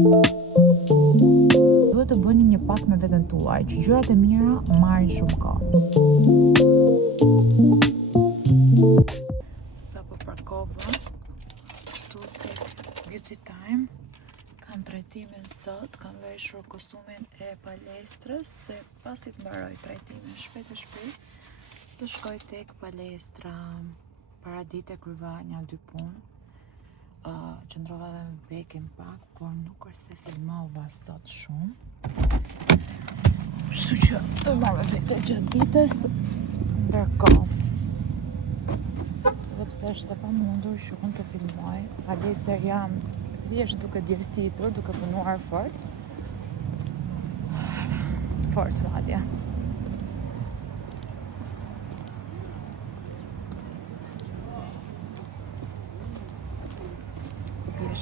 Duhet të bëni një pak me veten tuaj, që gjërat e mira marrin shumë kohë. Sa po parkova këtu tek Beauty Time, kam trajtimin sot, kam veshur kostumin e palestrës, se pasi të mbaroj trajtimin shpejt e shpejt, të shkoj tek palestra paradite kryva 1-2 punë. Qëndrova dhe me bekin pak, por nuk është se filmova sot shumë. Kështu që do marr me vete gjatë ditës, ndërkohë. Edhe pse është e pamundur që unë të filmoj, palestër jam thjesht duke djersitur, duke punuar fort madje.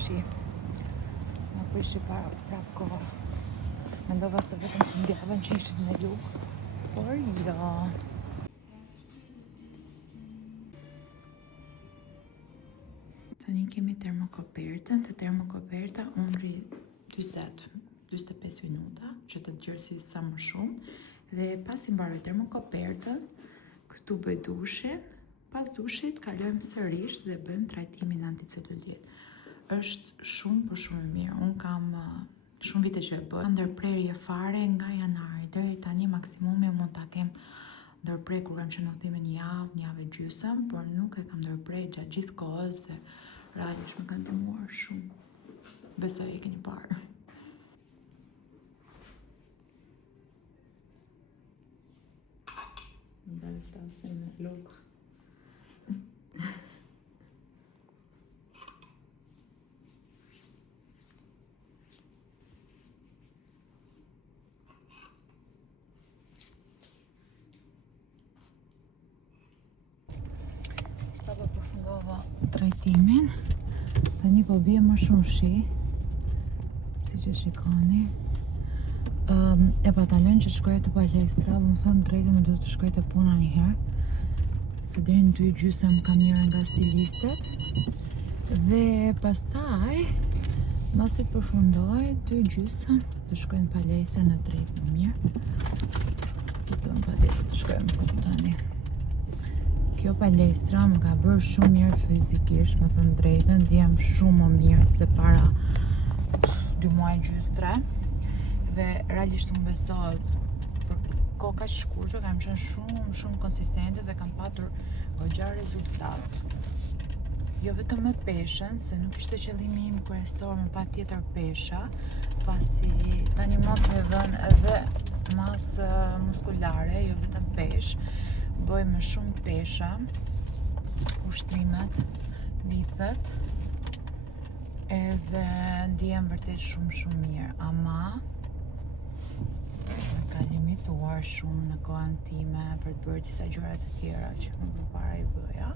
Më prishi prap kohë. Mendova se vetëm fundjavën që ishim në jug, por jo. Tani kemi termokopertën, të termokoperta unë rri 20-25 minuta që të gjerësi sa më shumë, dhe pasi mbaroj termokopertën, këtu bëj dushin, pas dushit kalojmë sërish dhe bëjmë trajtimin anticelulit. Është shumë për shumë e mirë. Unë kam shumë vite që e bëj. Ndërprerje fare nga janari deri tani, maksimumi mund ta kem ndërprer kur kam qenë në udhëtim një javë e gjysmë, por nuk e kam ndërprer gjatë gjithë kohës dhe realisht më kanë ndihmuar shumë. Besoj e keni parë. Ndalë flasim me lukë. Sa po përfundova trajtimin, tani po bie më shumë shi, si që shikoni. E patalon që shkoj të palestra, më thonë drejtë më duhet të shkoj të puna një herë, se deri në 2:30 kam njëra nga stilistet, dhe pastaj, mbasi të përfundoj 2:30 të shkoj në palestër në drejtë më mirë, si të më patjetër të shkojmë tani. Kjo palestra më ka bërë shumë mirë fizikisht, më thënë drejtën, ndihem shumë më mirë se para 2 muaj gjysmë 3, dhe realisht unë besoj për kohë kaq shkurtër kam qenë shumë konsistente dhe kam patur goxha rezultat. Jo vetëm me peshën, se nuk ishte qëllimi im kryesor, me patjetër pesha, pasi tani mund të më vën edhe masë muskulare, jo vetëm peshë. Bëj me shumë pesha, ushtrimet, vithet, edhe ndihem vërtet shumë mirë, ama më ka limituar shumë në kohën time për të bërë disa gjëra të tjera që më përpara i bëja,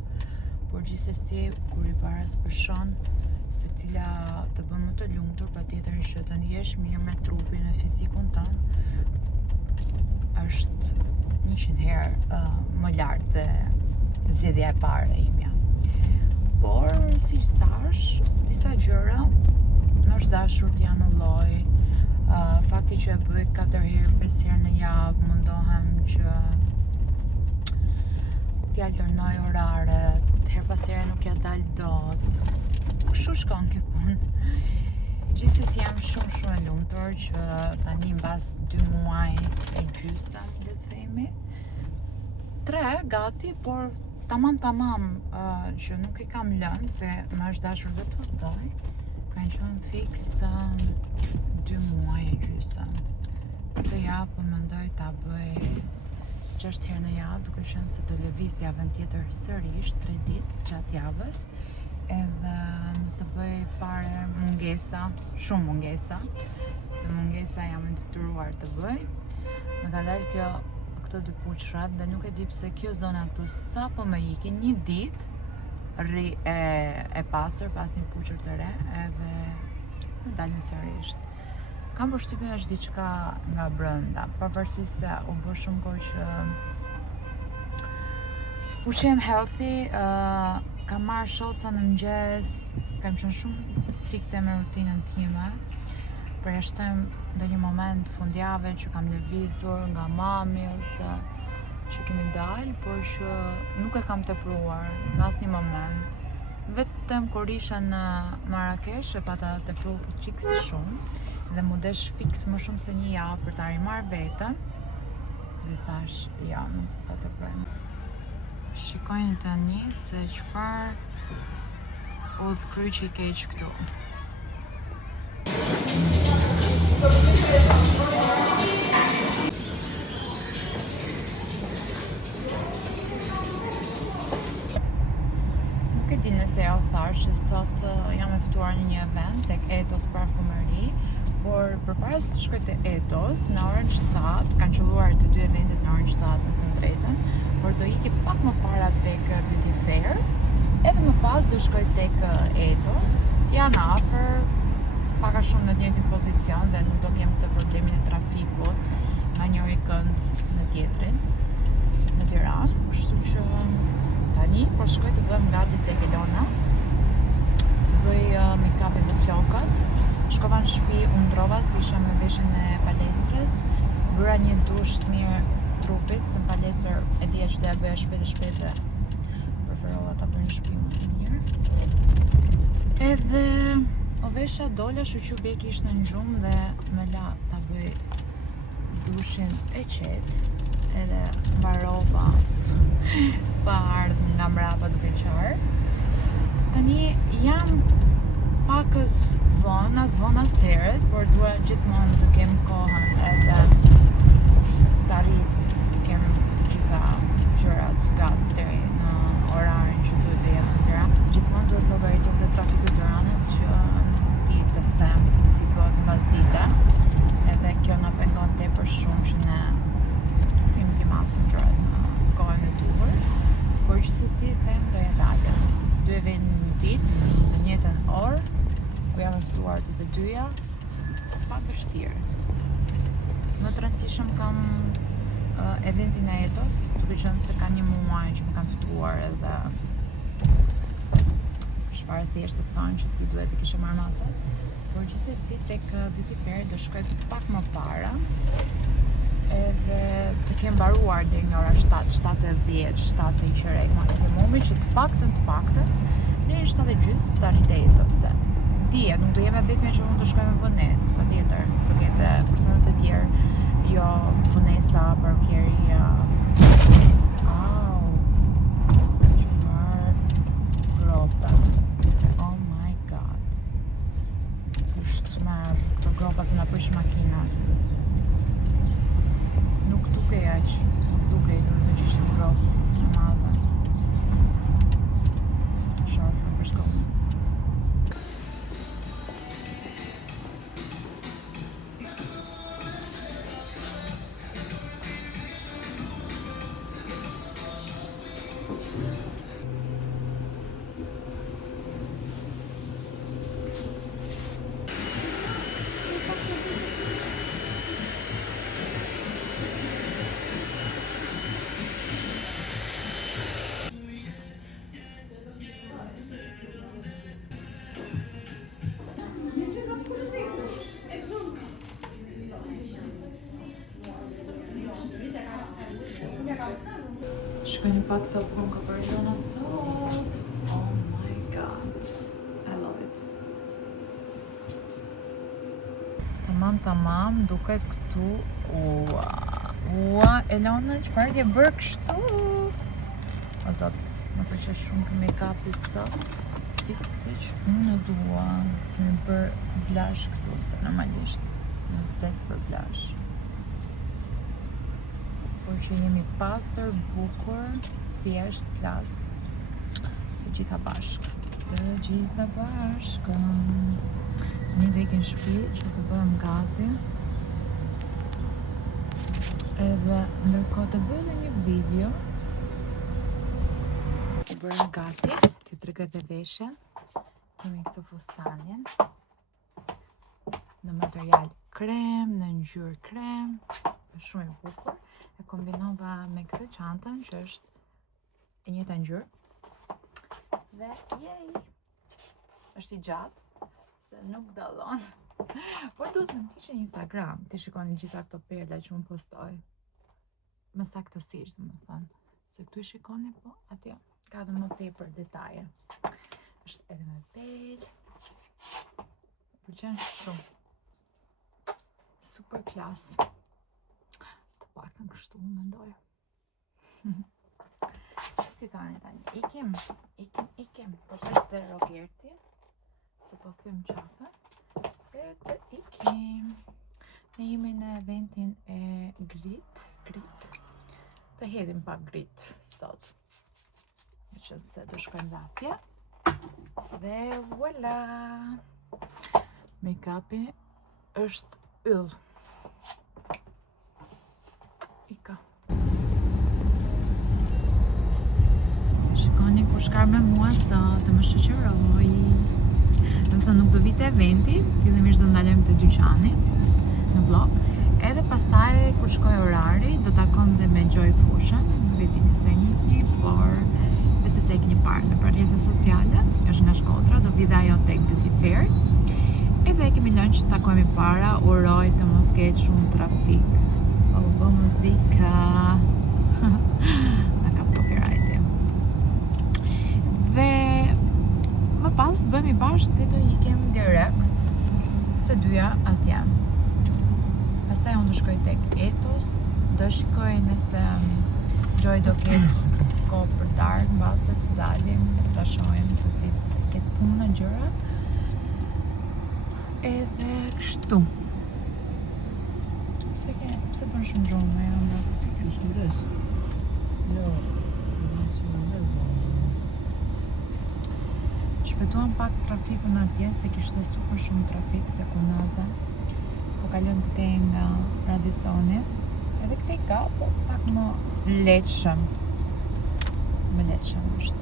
por gjithsesi kur i paraspërshon se cila të bën më të lumtur, patjetër që të ndihesh mirë me trupin e fizikun tënd, është 100 herë më lartë dhe zgjedhja e parë e imja. Por, si thash, disa gjëra më është dashur t'i anulloj. Fakti që e bëj 4 herë, 5 herë në javë, mundohem që t'i alternoj oraret, her pas here nuk ja dal dot. Kështu shkon kjo punë. Gjithsesi jam shumë e lumtur që tani mbas 2 muaj e gjysmë, le të themi, 3 gati, por tamam që nuk i kam lënë, se më është dashur dhe të udhëtoj. Kanë qenë fiks 2 muaj e gjysmë. Këtë javë po mendoj ta bëj 6 herë në javë, duke qenë se do lëviz javën tjetër sërish 3 ditë gjatë javës, edhe mos të bëj fare mungesa, shumë mungesa, se mungesa jam e detyruar të bëj. Më ka dalë këto 2 puçrat dhe nuk e di pse kjo zona këtu sa po më ikin një ditë rri e pastër pas një puçër të re, edhe më dalin sërish. Kam përshtypjen është diçka nga brenda, pavarësisht se u bë shumë kohë që ushqem healthy, kam marrë shoca në mëngjes, kam qenë shumë strikte me rutinën time, përjashtojmë ndonjë moment fundjavë që kam lëvizur nga mami ose që kemi dalë, por që nuk e kam tepruar në asnjë moment. Vetëm kur isha në Marrakesh e pata tepru çik si shumë dhe mu desh fiks më shumë se një javë për ta rimarr veten dhe thash, ja, nuk të ta teprojmë. Shikojnë tani se çfarë udhkryqi keq këtu. Nuk e di nëse ja u thash që sot jam e ftuar në një event tek Etos Parfumeri, por përpara se të shkoj te Etos, në orën 7, kanë qelluar të dy eventet në orën 7 me thënë drejtën, por do iki pak më para tek Beauty Fair, edhe më pas do shkoj tek Etos, janë afër, pak a shumë në të njëjtin pozicion dhe nuk do kem të problemin e trafikut nga njëri kënd në tjetrin në Tiranë, kështu që tani po shkoj të bëhem gati tek Elona, të bëj make-upin dhe flokët. Shkova në shtëpi, u ndrova se isha me veshjen e palestrës, bëra një dush të mirë trupit, se në palestër e dija që doja bëja shpejt dhe preferova ta bëj në shtëpi më mirë. Edhe o vesha dola, shoqë Beki ishte në gjumë dhe më la ta bëj dushin e qetë, edhe mbarova pa ardhur nga mbrapa duke qarë. Tani jam pakës vonë as herët, por dua gjithmonë të kem kohën edhe të arrit të kem të gjitha gjërat gati deri në orarin që duhet të jem në Tiranë. Gjithmonë duhet llogaritur dhe trafiku i Tiranës që nuk di të them si bëhet mbasdite, edhe kjo na pengon tepër shumë që ne kemi të masim gjërat në kohën e duhur, por gjithsesi them do ja dalë. Dy event në ditë, në të njëjtën orë, ku jam e ftuar të dyja, pa vështirë. Më të rëndësishëm kam eventin e Etos, duke qenë se ka një muaj që më kanë ftuar edhe çfarë thjesht të thonë që ti duhet të kishe marrë masat, por gjithsesi tek Beauty Fair do shkoj pak më para, edhe të kem mbaruar deri në ora 7:10, 7:15 maksimumi, që të paktën deri në 7:30 të arrit te Etos. Dihet, nuk do jem e vetmja që unë do shkoj me vonesë, patjetër. Do ketë personat e tjerë, jo vonesa, parkeria. Au. Çfarë gropa. Oh my god. Është me këto gropa të na prish makinat. Nuk dukej aq, nuk dukej, do të thotë që ishte një gropë e madhe. Shans kam përshkruar. Shkojnë pak sa pun ka për Elona sot. Oh my god. I love it. Tamam, duket këtu. Ua, Elona, çfarë ke bërë kështu? O zot, më pëlqen shumë ky make-upi sot. Siç unë dua. Kemi bërë blash këtu, se normalisht në vdes për blash. Por që jemi pastër, bukur, thjesht, klas, të gjitha bashkë. Një do ikin në shtëpi që të bëhem gati. Edhe ndërkohë të bëj edhe një video. U bëra gati, ti tregoj të veshjen. Kemi këtë fustanin në material krem, në ngjyrë krem, shumë i bukur. E kombinova me këtë çantën që është e njëjta ngjyrë. Dhe jej! Është i gjatë, se nuk dallon. Por duhet më kishe Instagram, ti shikoni gjitha këto perla që unë postoj. Me saktësisht, domethënë. Se këtu i shikoni, po atje ka dhe më tepër detaje. Është edhe me bel. Pëlqen shumë. Super klas. Të paktën kështu mendoj. Si thani tani, ikim. Po shes dhe Rogerti, se po thym qafe. Edhe ikim. Ne jemi në eventin e grit. Të hedhim pak grit sot. Me qënë se do shkojmë dhe atje. Dhe voila! Make-upi është yll. Ika. Shikoni kur shkar me mua sot të më shoqëroj. Do të thënë nuk do vite eventi, fillimisht do ndalojmë te dyqani në blok. Edhe pastaj kur shkoj orari do takojmë dhe me Joy Fushën, nuk e dini se njihni, por besoj se e keni parë në rrjetet sociale, është nga Shkodra, do vi dhe ajo tek Beauty Fair. Edhe kemi lënë që takojmë para, uroj të mos ketë shumë trafik. Bë muzika. Na ka copyright. Dhe më pas bëhemi bashkë dhe do ikem direkt se dyja atje. Pastaj unë do shkoj tek Etos, do shikoj nëse Joy do ketë kohë për darkë, mbase të dalim, ta shohim se si ketë punë në gjëra. Edhe kështu. Pse bën shumë gjonë me janë dhe trafikën? Është në des. Jo, nësë në des bërë. Shpëtuam pak trafikun atje, se kishte super shumë trafik të Kunaza. Po kalon këtej nga Radisoni. Edhe këtej ka, po pak më lehtëshëm. Më lehtëshëm është.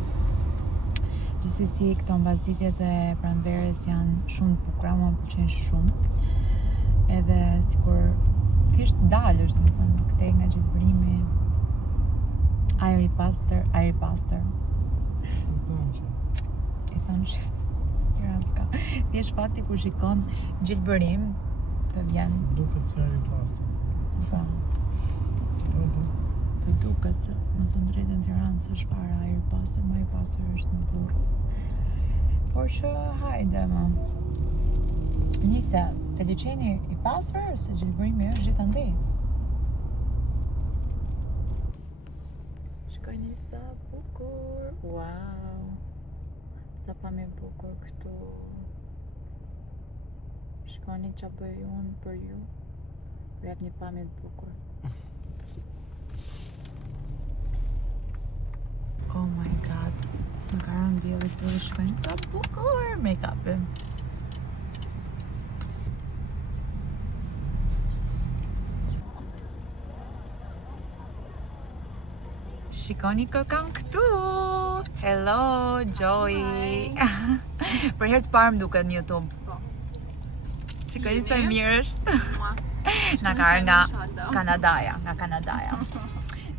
Gjithsesi këto mbasditjet e pranverës janë shumë të bukura, mua më pëlqejnë shumë. Edhe sikur thjesht dalësh, domethënë, këtej nga gjelbërimi. Ajri pastër. I thonë që Tiranska. Thjesht fakti kur shikon gjelbërim, të vjen. Duket se ajri pastër. Po. Të duket se, më thënë drejtën Tiranës është fare ajri pastër, më i pastër është në Durrës. Por që hajde më. Nise, të liçeni i pastër se gjelbërimi është gjithandej. Shkojni sa bukur. Wow. Sa pa me bukur këtu. Shkoni që bëj unë për ju. Ju jap një pamje të bukur. Oh my god. Më ka rënë dielli këtu dhe shkojnë sa bukur make-up-i. Shikoni kë kam këtu. Hello, Joy. Për herë të parë më duket në YouTube. Shikoni sa mirë është. Na ka nga Kanadaja.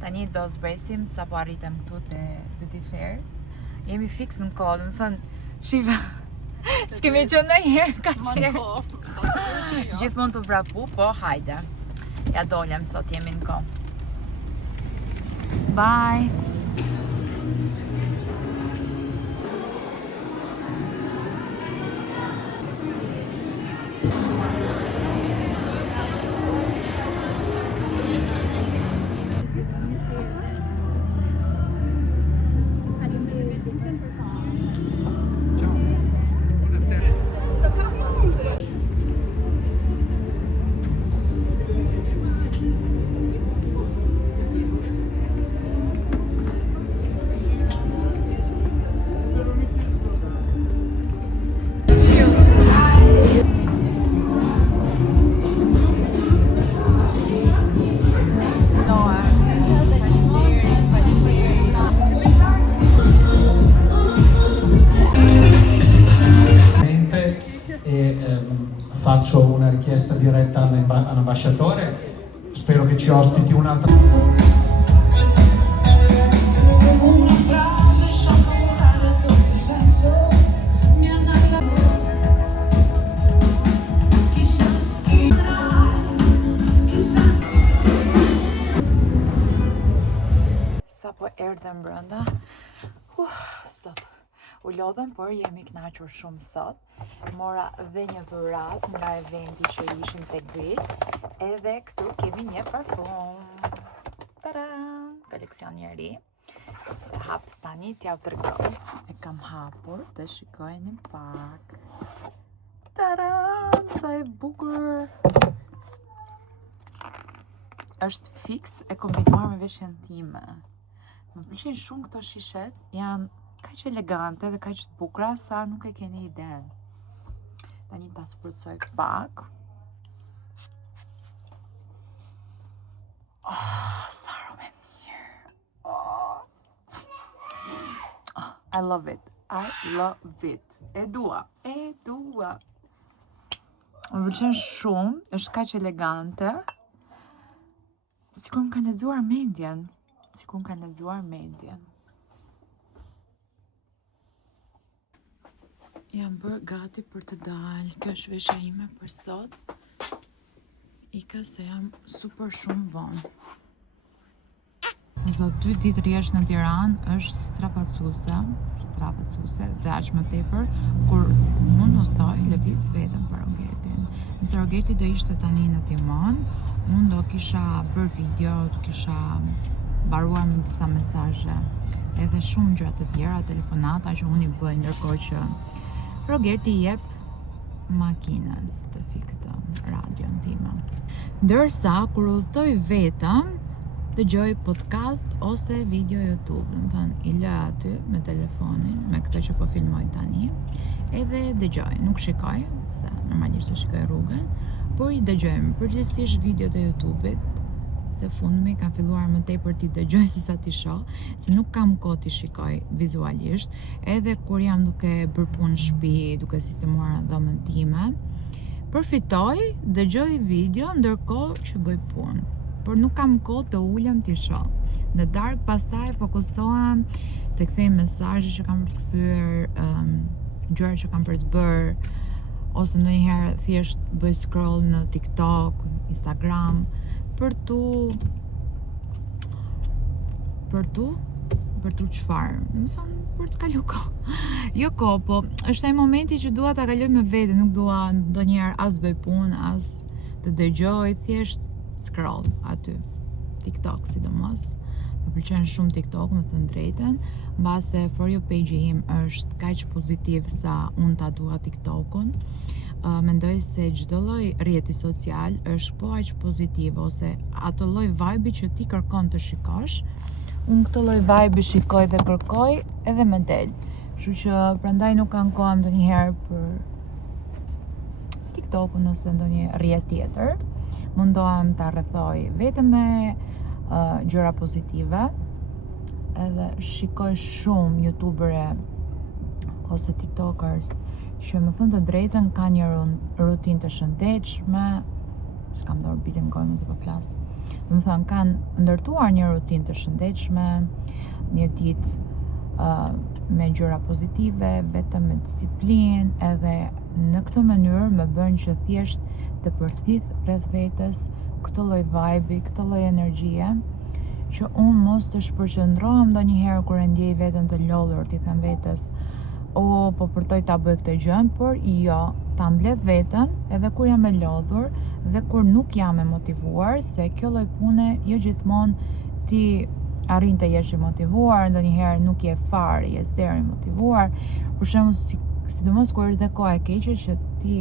Tani do zbresim sa po arritem këtu te Beauty Fair. Jemi fix në kohë, do të thënë, shiva. S'kemi qenë ndonjëherë ka qenë. Gjithmonë të vrapu, po hajde. Ja dolem sot, jemi në kohë. Bye. Faccio una richiesta diretta all'ambasciatore, spero che ci ospiti un'altra. Una frase scioccolata doppio senso mi hanno erdhem brenda. Sot u lodhem, por jemi kënaqur shumë sot. Mora dhe një dhuratë nga eventi që ishim te grill, edhe këtu kemi një parfum. Taran! Koleksion i ri. E hap tani, t'ja u tregoj. E kam hapur, të shikojeni pak. Taran! Sa e bukur! Është fix e kombinuar me veshjen time. Më pëlqejnë shumë këto shishet, janë kaq elegante dhe kaq të bukura sa nuk e keni iden. Tani ta spërcoj pak. Sa aromë mirë. I love it. I love it. E dua. Më pëlqen shumë, është kaq elegante. Sikur më kanë lexuar mendjen. Jam bërë gati për të dalë. Kjo është veshja ime për sot. Ika se jam super shumë vonë. Zot, 2 ditë rjesht në Tiranë është strapacuese, dhe aq më tepër kur unë udhtoj lëviz vetëm për Rogetin. Nëse Rogeti do ishte tani në timon, unë do kisha bërë video, do kisha mbaruar me disa mesazhe, edhe shumë gjëra të tjera, telefonata që unë i bëj ndërkohë që Rogerti i jep makinës të fikë radion time. Ndërsa kur udhtoj vetëm, dëgjoj podcast ose video YouTube, do të thënë i lë aty me telefonin, me këtë që po filmoj tani, edhe dëgjoj, nuk shikoj, se normalisht e shikoj rrugën, por i dëgjoj përgjithsisht videot e YouTube-it, se fundmi kam filluar më tepër t'i dëgjoj se sa t'i shoh, se nuk kam kohë t'i shikoj vizualisht, edhe kur jam duke bërë punë në shtëpi, duke sistemuar dhomën time, përfitoj, dëgjoj video ndërkohë që bëj punë. Por nuk kam kohë të ulem t'i shoh. Në darkë pastaj fokusohem të kthej mesazhe që kam për të kthyer, gjëra që kam për të bërë, ose ndonjëherë thjesht bëj scroll në TikTok, Instagram, për tu çfarë? Do të thonë për të kaluar kohë. Jo kohë, po është ai momenti që dua ta kaloj me vete, nuk dua ndonjëherë as bëj punë, as të dëgjoj, thjesht scroll aty, TikTok sidomos. Më pëlqen shumë TikTok, më thënë drejtën, mbase for you page im është kaq pozitiv sa unë ta dua TikTokun. Mendoj se çdo lloj rrjeti social është po aq pozitiv, ose ato lloj vibe që ti kërkon të shikosh. Unë këtë lloj vibe shikoj dhe kërkoj edhe më del. Kështu që prandaj nuk kam kohë ndonjëherë për TikTokun ose ndonjë rrjet tjetër. Mundohem ta rrethoj vetëm me gjëra pozitive, edhe shikoj shumë youtubere ose tiktokers që më thënë të drejtën ka një rutinë të shëndetshme, s'kam dorë bitin në gojë më të po flas. Do të thënë kanë ndërtuar një rutinë të shëndetshme, një ditë me gjëra pozitive, vetëm me disiplinë, edhe në këtë mënyrë më bën që thjesht të përthith rreth vetes këtë lloj vibe, këtë lloj energjie, që unë mos të shpërqendrohem ndonjëherë kur e ndjej veten të lodhur, t'i them vetes, po përtoj ta bëj këtë gjë, por jo, ta mbledh veten edhe kur jam e lodhur dhe kur nuk jam e motivuar, se kjo lloj pune jo gjithmonë ti arrin të jesh i motivuar, ndonjëherë nuk je fare, je zero i motivuar. Për shembull, sidomos kur është dhe koha e keqe që ti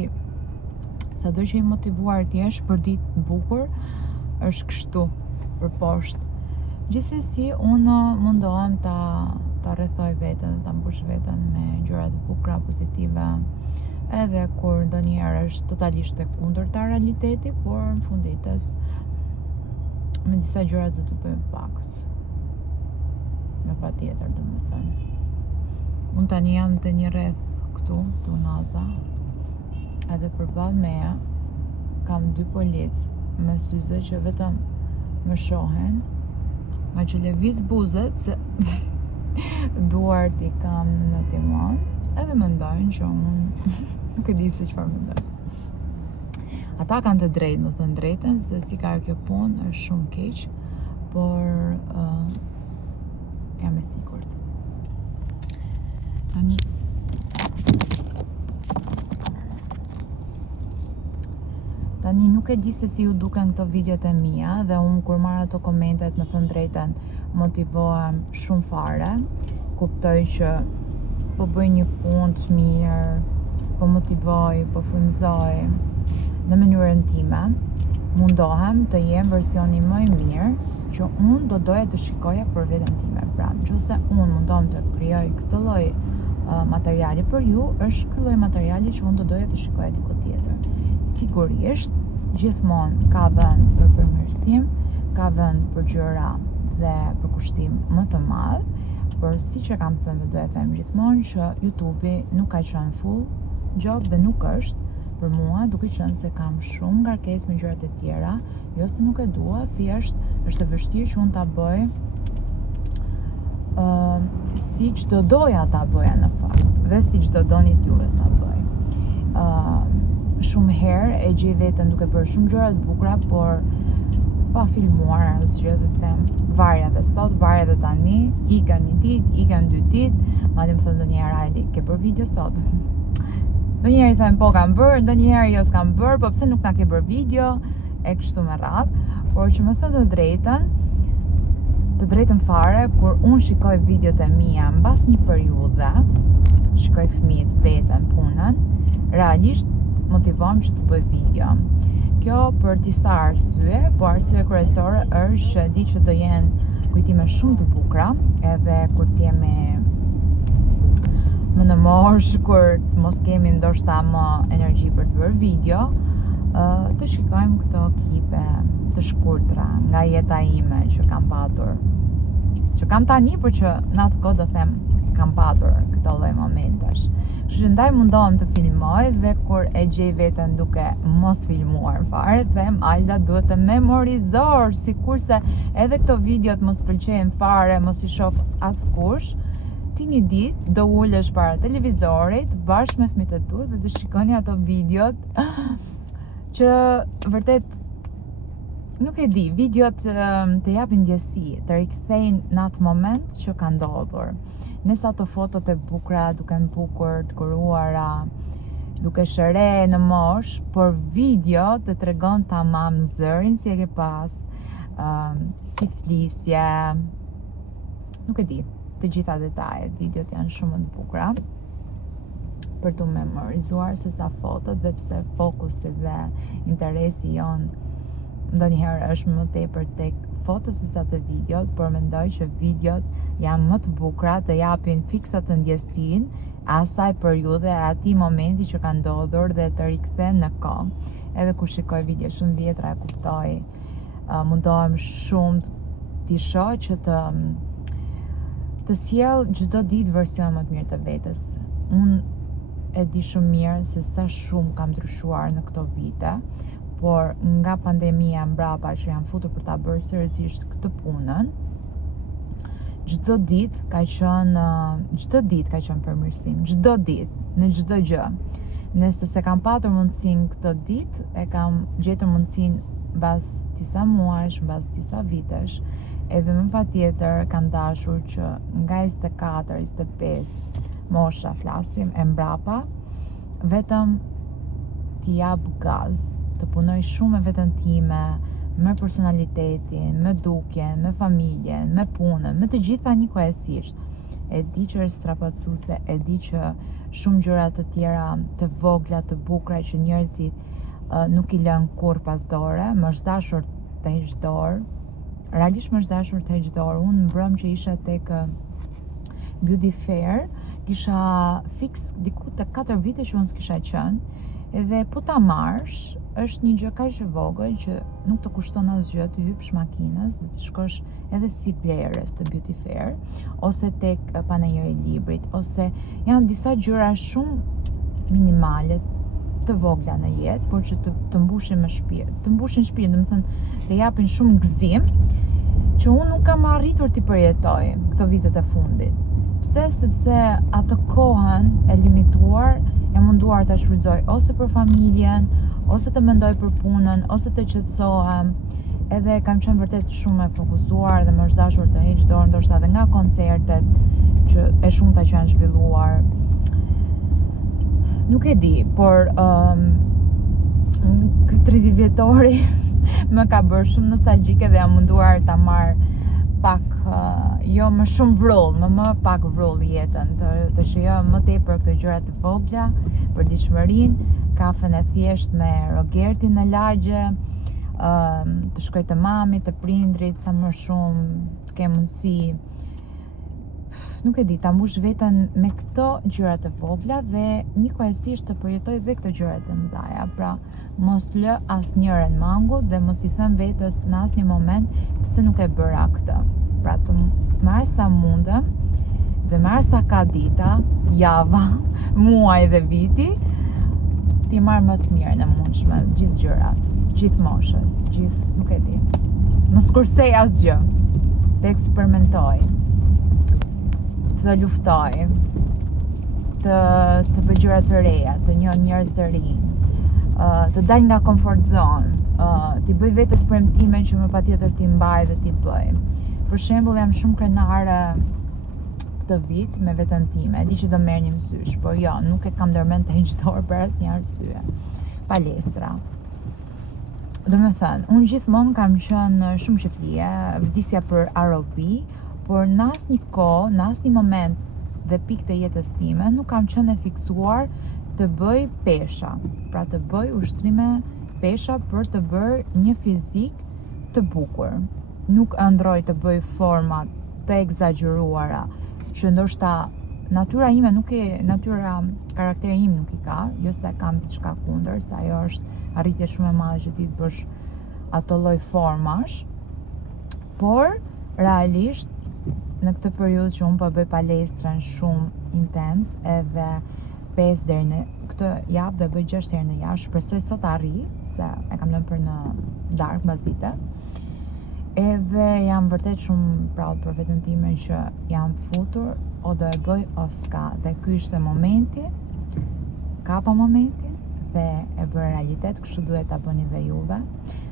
sado që i motivuar ti jesh për ditë të bukur, është kështu për poshtë. Gjithsesi, unë mundohem ta rrethoj veten dhe ta mbush veten me gjëra të bukura, pozitive, edhe kur ndonjëherë është totalisht e kundërta realiteti, por në fund ditës me disa gjëra do të bëjmë pakt. Me patjetër, domethënë. Unë tani jam te një rreth këtu, te Unaza, edhe përballë meja kam 2 polic me syze që vetëm më shohen, nga që lëviz buzët se duart i kam në timon, edhe mendojnë që unë nuk e di se çfarë mendoj. Ata kanë të drejtë, më thënë drejtën, se si ka kjo punë është shumë keq, por jam e sigurt. Tani nuk e di se si ju duken këto videot e mia dhe unë kur marr ato komentet me thënë drejtën motivohem shumë fare. Kuptoj që po bëj një punë të mirë, po motivoj, po frymëzoj në mënyrën time. Mundohem të jem versioni më i mirë që unë do doja të shikoja për veten time. Pra, nëse unë mundohem të krijoj këtë lloj materiali për ju, është ky lloj materiali që unë do doja të shikoja diku tjetër. Sigurisht, gjithmonë ka vend për përmirësim, ka vend për gjëra dhe për kushtim më të madh, por siç e kam thënë dhe do e them gjithmonë që YouTube-i nuk ka qenë full job dhe nuk është për mua, duke qenë se kam shumë ngarkesë me gjërat e tjera, jo se nuk e dua, thjesht është e vështirë që unë ta bëj siç do doja ta bëja në fakt, dhe siç do donit juve ta bëj. Shumë herë e gjej veten duke bërë shumë gjëra të bukura, por pa filmuar asgjë dhe them, varja dhe sot, varja dhe tani, ika një ditë, ika 2 ditë, madje më thënë ndonjëherë Ajli, ke bërë video sot? Ndonjëherë i them po kam bërë, ndonjëherë jo s'kam bërë, po pse nuk na ke bërë video, e kështu me radhë, por që më thënë të drejtën fare, kur unë shikoj videot e mia mbas një periudhe, shikoj fëmijët, veten, punën, realisht motivohem që të bëj video. Kjo për disa arsye, po arsye kryesore është që di që do jenë kujtime shumë të bukura, edhe kur t'jemi më në mosh, kur mos kemi ndoshta më energji për të bërë video, të shikojmë këto klipe të shkurtra nga jeta ime që kam patur, që kam tani, por që në atë kohë do them kam patur këto lloj momentesh. Kështu që ndaj mundohem të filmoj dhe kur e gjej veten duke mos filmuar fare, them Alda duhet të memorizor, sikurse edhe këto videot mos pëlqejnë fare, mos i shoh askush. Ti një ditë do ulesh para televizorit bashkë me fëmijët e tu dhe të shikoni ato videot që vërtet nuk e di, videot të japin ndjesi, të rikthejnë në atë moment që ka ndodhur. Nëse ato fotot e bukura, duke në bukur, të kuruara, duke shëre në mosh, por video të tregon tamam zërin si e ke pas, si flisje, nuk e di, të gjitha detajet, videot janë shumë të bukura për të memorizuar se sa fotot dhe pse fokusi dhe interesi jonë ndonjëherë është më tepër tek fotos se sa të videot, por mendoj që videot janë më të bukura, të japin fiksat të ndjesinë asaj periudhe, atij momenti që ka ndodhur dhe të rikthen në kohë. Edhe kur shikoj video shumë vjetra e kuptoj, mundohem shumë t'i shoh që të sjell çdo ditë version më të mirë të vetes. Unë e di shumë mirë se sa shumë kam ndryshuar në këto vite, por nga pandemia mbrapa që jam futur për ta bërë seriozisht këtë punën, çdo ditë ka qenë përmirësim, çdo ditë, në çdo gjë. Nëse se kam patur mundësinë këtë ditë, e kam gjetur mundësinë mbas disa muajsh, mbas disa vitesh, edhe më patjetër kam dashur që nga 24, 25 mosha flasim e mbrapa, vetëm t'i jap gaz, të punoj shumë me veten time, me personalitetin, me dukjen, me familjen, me punën, me të gjitha njëkohësisht. E di që është strapacuese, e di që shumë gjëra të tjera të vogla, të bukura që njerëzit nuk i lën kurrë pas dore, më është dashur të heq dorë. Realisht më është dashur të heq dorë. Unë mbrëm që isha tek Beauty Fair, kisha fix diku të 4 vite që unë s'kisha qenë, edhe po ta marrësh, është një gjë kaq e vogël që nuk të kushton asgjë të hypsh makinës dhe të shkosh edhe si playerës të Beauty Fair, ose tek panajeri i librit, ose janë disa gjëra shumë minimale të vogla në jetë, por që të mbushin me shpirt, domethënë të japin shumë gëzim që unë nuk kam arritur t'i përjetoj këto vitet e fundit. Pse? Sepse ato kohën e limituar jam munduar ta shfrytëzoj ose për familjen, ose të mendoj për punën, ose të qetësohem, Edhe kam qenë vërtet shumë e fokusuar dhe më është dashur të heq dorë ndoshta edhe nga koncertet që e shumta që janë zhvilluar. Nuk e di, por ky 30 vjetori më ka bërë shumë nostalgjike dhe jam munduar ta marr pak jo më shumë vrull, më pak vrull jetën, të shijoj më tepër këto gjëra të vogla, përditshmërinë, kafen e thjesht me Rogertin në lagje, të shkoj te mami, të prindrit, sa më shumë të kem mundësi, nuk e di, ta mbush veten me këto gjëra të vogla dhe njëkohësisht të përjetoj dhe këto gjëra të mëdha. Pra, mos lë asnjërin mangu dhe mos i them vetes në asnjë moment pse nuk e bëra këtë. Pra, të marr sa mundem dhe marr sa ka dita, java, muaj dhe viti, ti marr më të mirën e mundshme, gjithë gjërat, gjithë moshës, gjithë, nuk e di. Mos kursej asgjë, të eksperimentoj, të luftoj, të bëj gjëra të reja, të njoh njerëz të rinj, të dal nga comfort zone, t'i bëj vetes premtime që më patjetër t'i mbaj dhe t'i bëj. Për shembull, jam shumë krenare këtë vit me veten time. E di që do merrni mësysh, por jo, nuk e kam ndërmend të heq dorë për asnjë arsye. Palestra. Domethënë, unë gjithmonë kam qenë shumë qeflije, vdisja për aerobi, por në asnjë kohë, në asnjë moment dhe pikë të jetës time nuk kam qenë e fiksuar të bëj pesha. Pra të bëj ushtrime pesha për të bërë një fizik të bukur. Nuk ëndroj të bëj forma të egzageruara, që ndoshta natyra karakteri im nuk i ka, jo se kam diçka kundër, se ajo është arritje shumë e madhe që ti të bësh ato lloj formash, por realisht në këtë periudhë që unë po bëj palestrën shumë intens, edhe 5 deri në këtë javë do bëj 6 herë në javë, shpresoj sot arri, se e kam lënë për në darkë mbasdite. Edhe jam vërtet shumë proud për veten time që jam futur, o do e bëj o s'ka, dhe ky ishte momenti, kapa momentin dhe e bëra realitet, kështu duhet ta bëni dhe juve.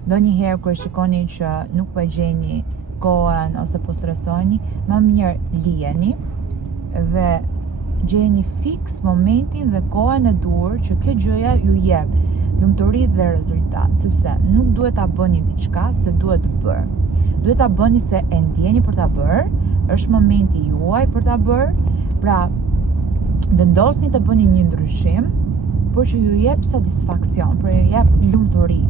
Ndonjëherë kur shikoni që nuk po gjeni kohën ose po stresoni, më mirë lijeni dhe gjeni fiks momentin dhe kohën e duhur që kjo gjëja ju jep lumturi dhe rezultat, sepse nuk duhet ta bëni diçka se duhet të bërë. Duhet ta bëni se e ndjeni për ta bërë, është momenti juaj për ta bërë. Pra, vendosni të bëni një ndryshim, por që ju jep satisfaksion, por ju jep lumturi.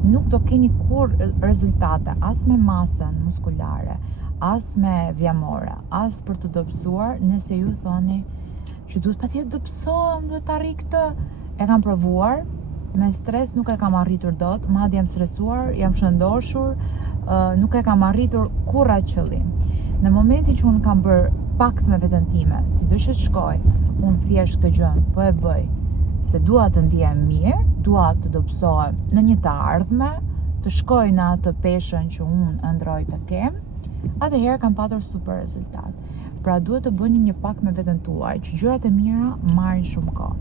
Nuk do keni kur rezultate as me masën muskulare, as me dhjamore, as për të dobësuar, nëse ju thoni që duhet patjetër dobësohem, duhet të arrij këtë. E kam provuar, me stres nuk e kam arritur dot, madje jam stresuar, jam shëndoshur, nuk e kam arritur kurrë atë qëllim. Në momentin që unë kam bërë pakt me veten time, sido që të shkoj, unë thjesht këtë gjë po e bëj, se dua të ndihem mirë, dua të dobësohem në një të ardhme, të shkoj në atë peshën që unë ëndroj të kem, atëherë kam patur super rezultat. Pra duhet të bëni një pakt me veten tuaj, që gjërat e mira marrin shumë kohë.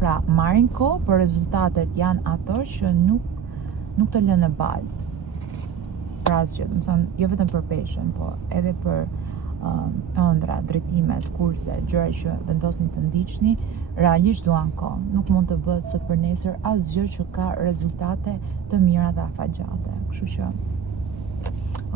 Pra marrin kohë, por rezultatet janë ato që nuk të lënë baltë. Pra asgjë, do të thënë, jo vetëm për peshën, po edhe për ëndra, drejtimet, kurse, gjëra që vendosni të ndiqni, realisht duan kohë. Nuk mund të bëhet sot për nesër asgjë që ka rezultate të mira dhe afatgjate. Kështu që,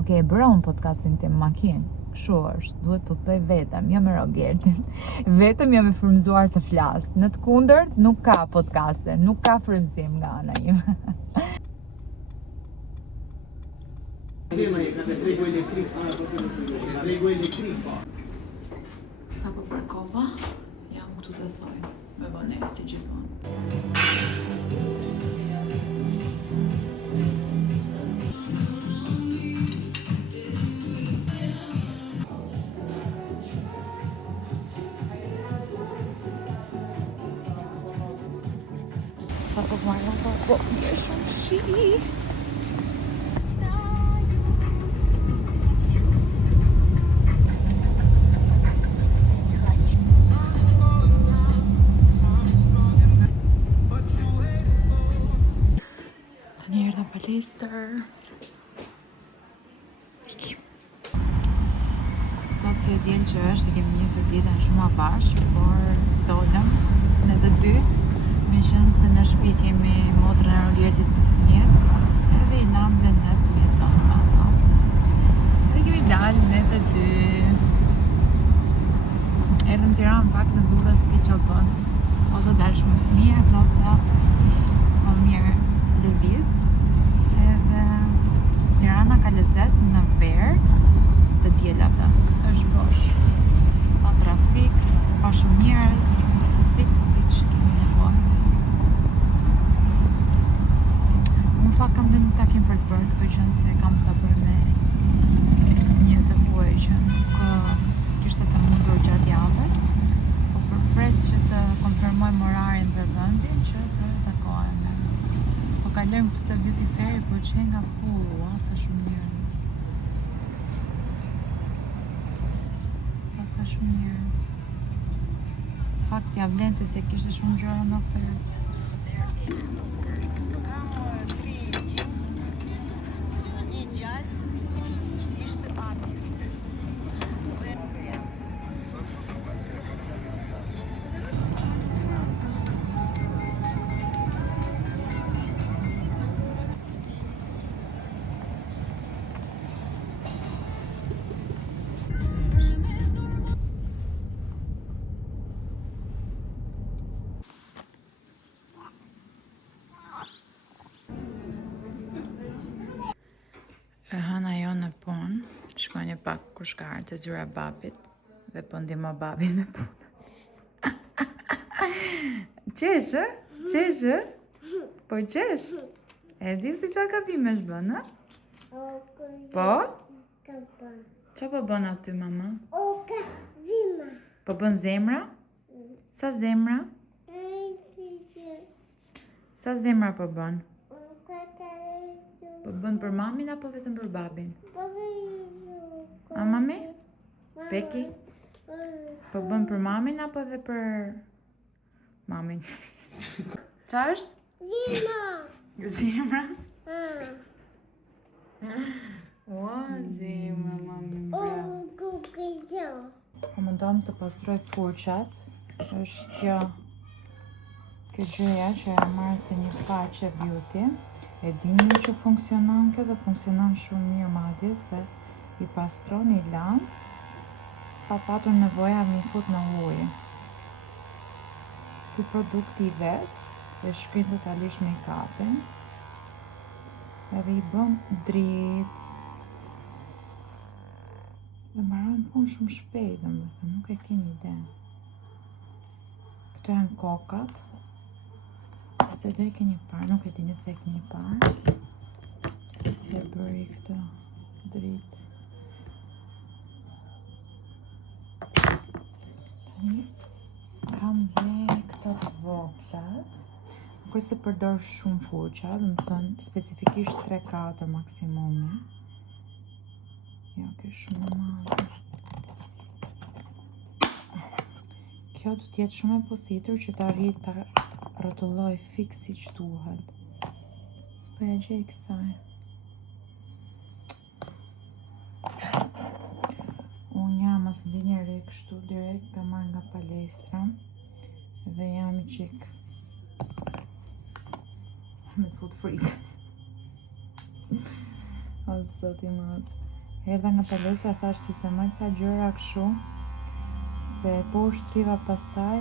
okay, bëra unë podcastin tim makinë. Kështu është, duhet të thoj vetëm, jo me Rogertin. Vetëm jam e frymëzuar të flas. Në të kundërt nuk ka podcaste, nuk ka frymëzim nga ana ime. Sa po parkova, jam këtu të thojt, me bëne si gjithmonë. Sa po parkova, po një shumë shi. Palestër. Sot se e diel që është, e kemi njësër ditën shumë a bashkë, por dolëm në të dy, me qënë se në shtëpi kemi motrën e Rogertit me fëmijët, edhe i nam dhe në fëmijët tonë me ato. Edhe kemi dalë në të dy. Erdhëm Tiranë në fakt se nduve s'ke që bën, ose dalësh me fëmijët, ose më mirë lëviz. Edhe Tirana ka lezet në verë të dielave. Është bosh, pa trafik, pa shumë njerëz, fiks siç kemi nevojë. Unë fakt kam dhe një takim për të bërë, të qenë se kam të bërë me një të huaj që nuk kishte të mundur gjatë javës, po përpres që të konfirmojmë orarin dhe vendin që të takohemi. Po kalojmë këtë të beauty fair, po që nga full, sa shumë njerëz. Sa shumë njerëz. Fakt ja vlente se kishte shumë gjëra në ofertë. E hana jo në punë, shkoj një pak kushkarë të zyra babit dhe po ndihmo babin me punë. Qesh, ë? Qesh, ë? Po qesh? E di si qa gabimesh bën, ë? Po? Qa po bën aty, mama? Po bën zemra? Sa zemra? Sa zemra po bën? Po bën për mamin apo vetëm për babin? A mami? Peki? Po bën për mamin apo edhe për mamin? Qa është? Zemra? Ua, zemra, mami. Po mundom të pastroj furçat. Është kjo gjëja që e marrë të një faqe beauty. E dini që funksionon kjo dhe funksionon shumë mirë madje se i pastron, i lan, pa patur nevoja mi fut në ujë. Ky produkt i vetë e shkrin totalisht make-upin edhe i bën dritë dhe mbaron punë shumë shpejt, domethënë nuk e keni ide. Këto janë kokat. Se do e keni parë, nuk e dini se e keni parë. Si e bëri këto dritë. Tani kam dhe këto të voglat. Nuk është se përdor shumë furça, do të thënë specifikisht 3-4 maksimumi. Jo, kjo është shumë e madhe. Kjo do t'jetë shumë e pothitur që ta arrit ta rrotulloj fix si që duhet. S'po ja gjej kësaj. Unë jam as ndi njeri kështu direkt të marrë nga palestra dhe jam i qik me të fut frikë. O zot i madh. Erdha nga palestra, thash sistemoj ca gjëra kështu se po ushtriva pastaj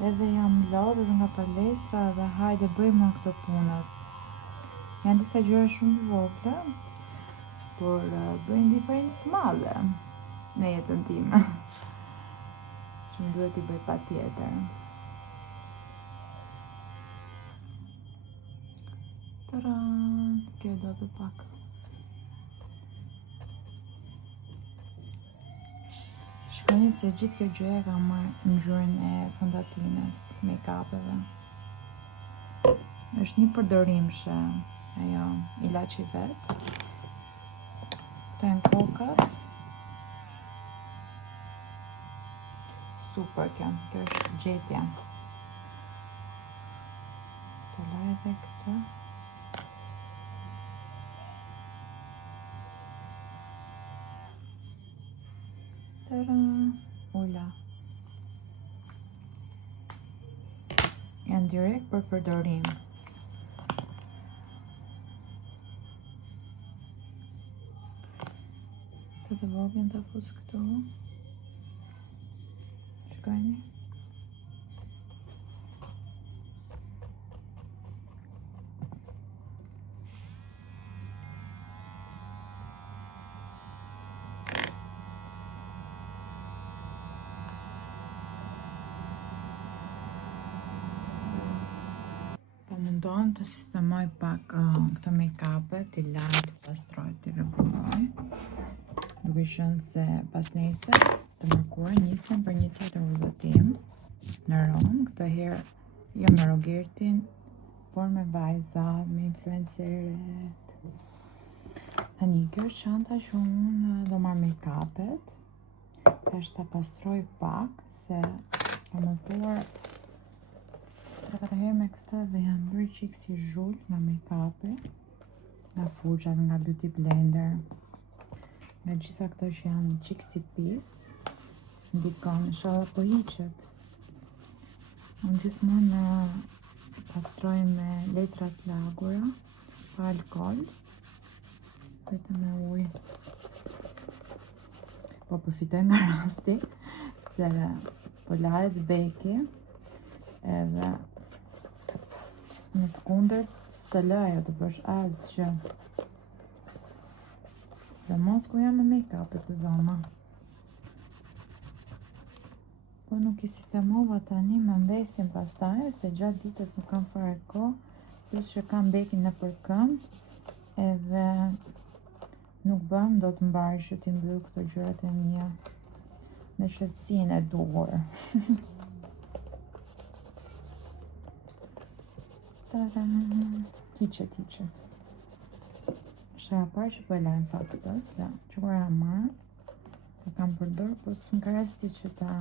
edhe jam lodhur nga palestra dhe hajde bëjmë këto punët. Janë disa gjëra shumë të vogla, por bëjnë diferencë madhe në jetën time. Që më duhet i bëj patjetër. Taran, kjo do të pak. Shkoni se gjithë kjo gjëja ka marrë ngjyrën e fondatinës, make-upeve. Është një përdorimshë, ajo ilaçi vet. Këto janë kokat. Super kjo është gjetja. Të laj edhe këtë. Ula. Janë direkt për përdorim. Këtë të vogën të fus këtu. Shkojni. Mundohem të sistemoj pak këto make-up-e, t'i laj, t'i pastroj, t'i rreguloj. Duke qenë se pas nesër të mërkurë nisem për një tjetër udhëtim në Rom, këtë herë jo me Rogertin, por me vajzat, me influenceret. Tani kjo është çanta që unë do marr make-up-et, thjesht ta pastroj pak se kam mëtuar 3-4 herë me këtë dhe janë bërë qik si zhull nga make-up-i, nga fuqat, nga beauty blender, nga gjitha këto që janë qik si pis, ndikon, inshallah po hiqet. Unë gjithmonë pastroj me letra të lagura, pa alkohol, vetëm me ujë. Po përfitoj nga rasti, se po lahet beki, edhe në të kundër s'të lejë të bësh asgjë. Sidomos ku jam me make-up-et të dhoma. Po nuk i sistemova tani me mbesin pastaj, se gjatë ditës nuk kam fare kohë, plus që kam bekin në përkëmbë, edhe nuk bëm do të mbarë që t'i mbyll këto gjërat e mia në qetësinë e duhur. Hiqet. Është e parë që po e lajmë fakt këtë, se që kur e marr, të kam përdor, po s'më ka rasti që ta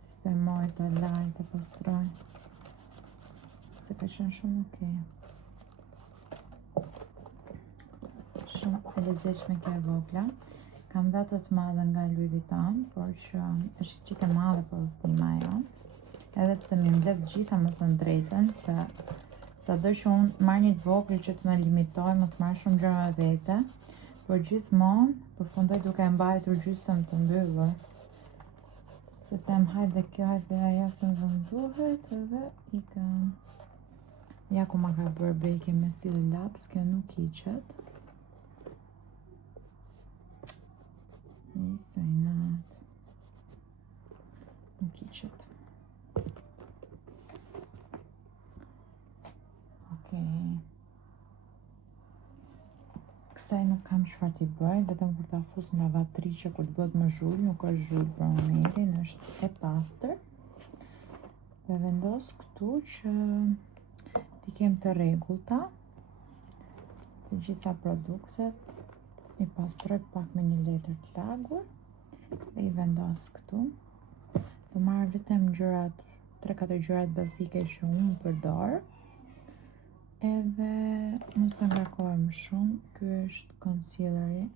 sistemoj, ta laj, ta pastroj. Se ka qenë shumë okej. Shumë e lezetshme kjo e vogla. Kam dhatë të madhe nga Louis Vuitton, por që është qik e madhe për udhëtima ajo. Edhe pse mi mbledh gjitha më thënë drejten, se sado që unë marr një të vogël që të më limitoj, mos marr shumë gjëra me vete, por gjithmonë përfundoj duke e mbajtur gjysmë të mbyllur. Se them hajde kjo, hajde ajo, se më duhet, edhe ikën. Ja ku ma ka bërë beke me sili laps, kjo nuk hiqet. Nisë i natë. Nuk hiqet. Kësaj nuk kam çfarë t'i bëj, vetëm për ta fus në lavatriçe kur të bëhet më zhull, nuk është zhull për momentin, është e pastër. Dhe vendos këtu që t'i kem të rregullta, të gjitha produktet, i pastroj pak me një letër të lagur dhe i vendos këtu. Do marr vetëm gjërat, 3-4 gjërat bazike që unë përdor. Edhe mos të ngarkohem shumë, ky është concealeri,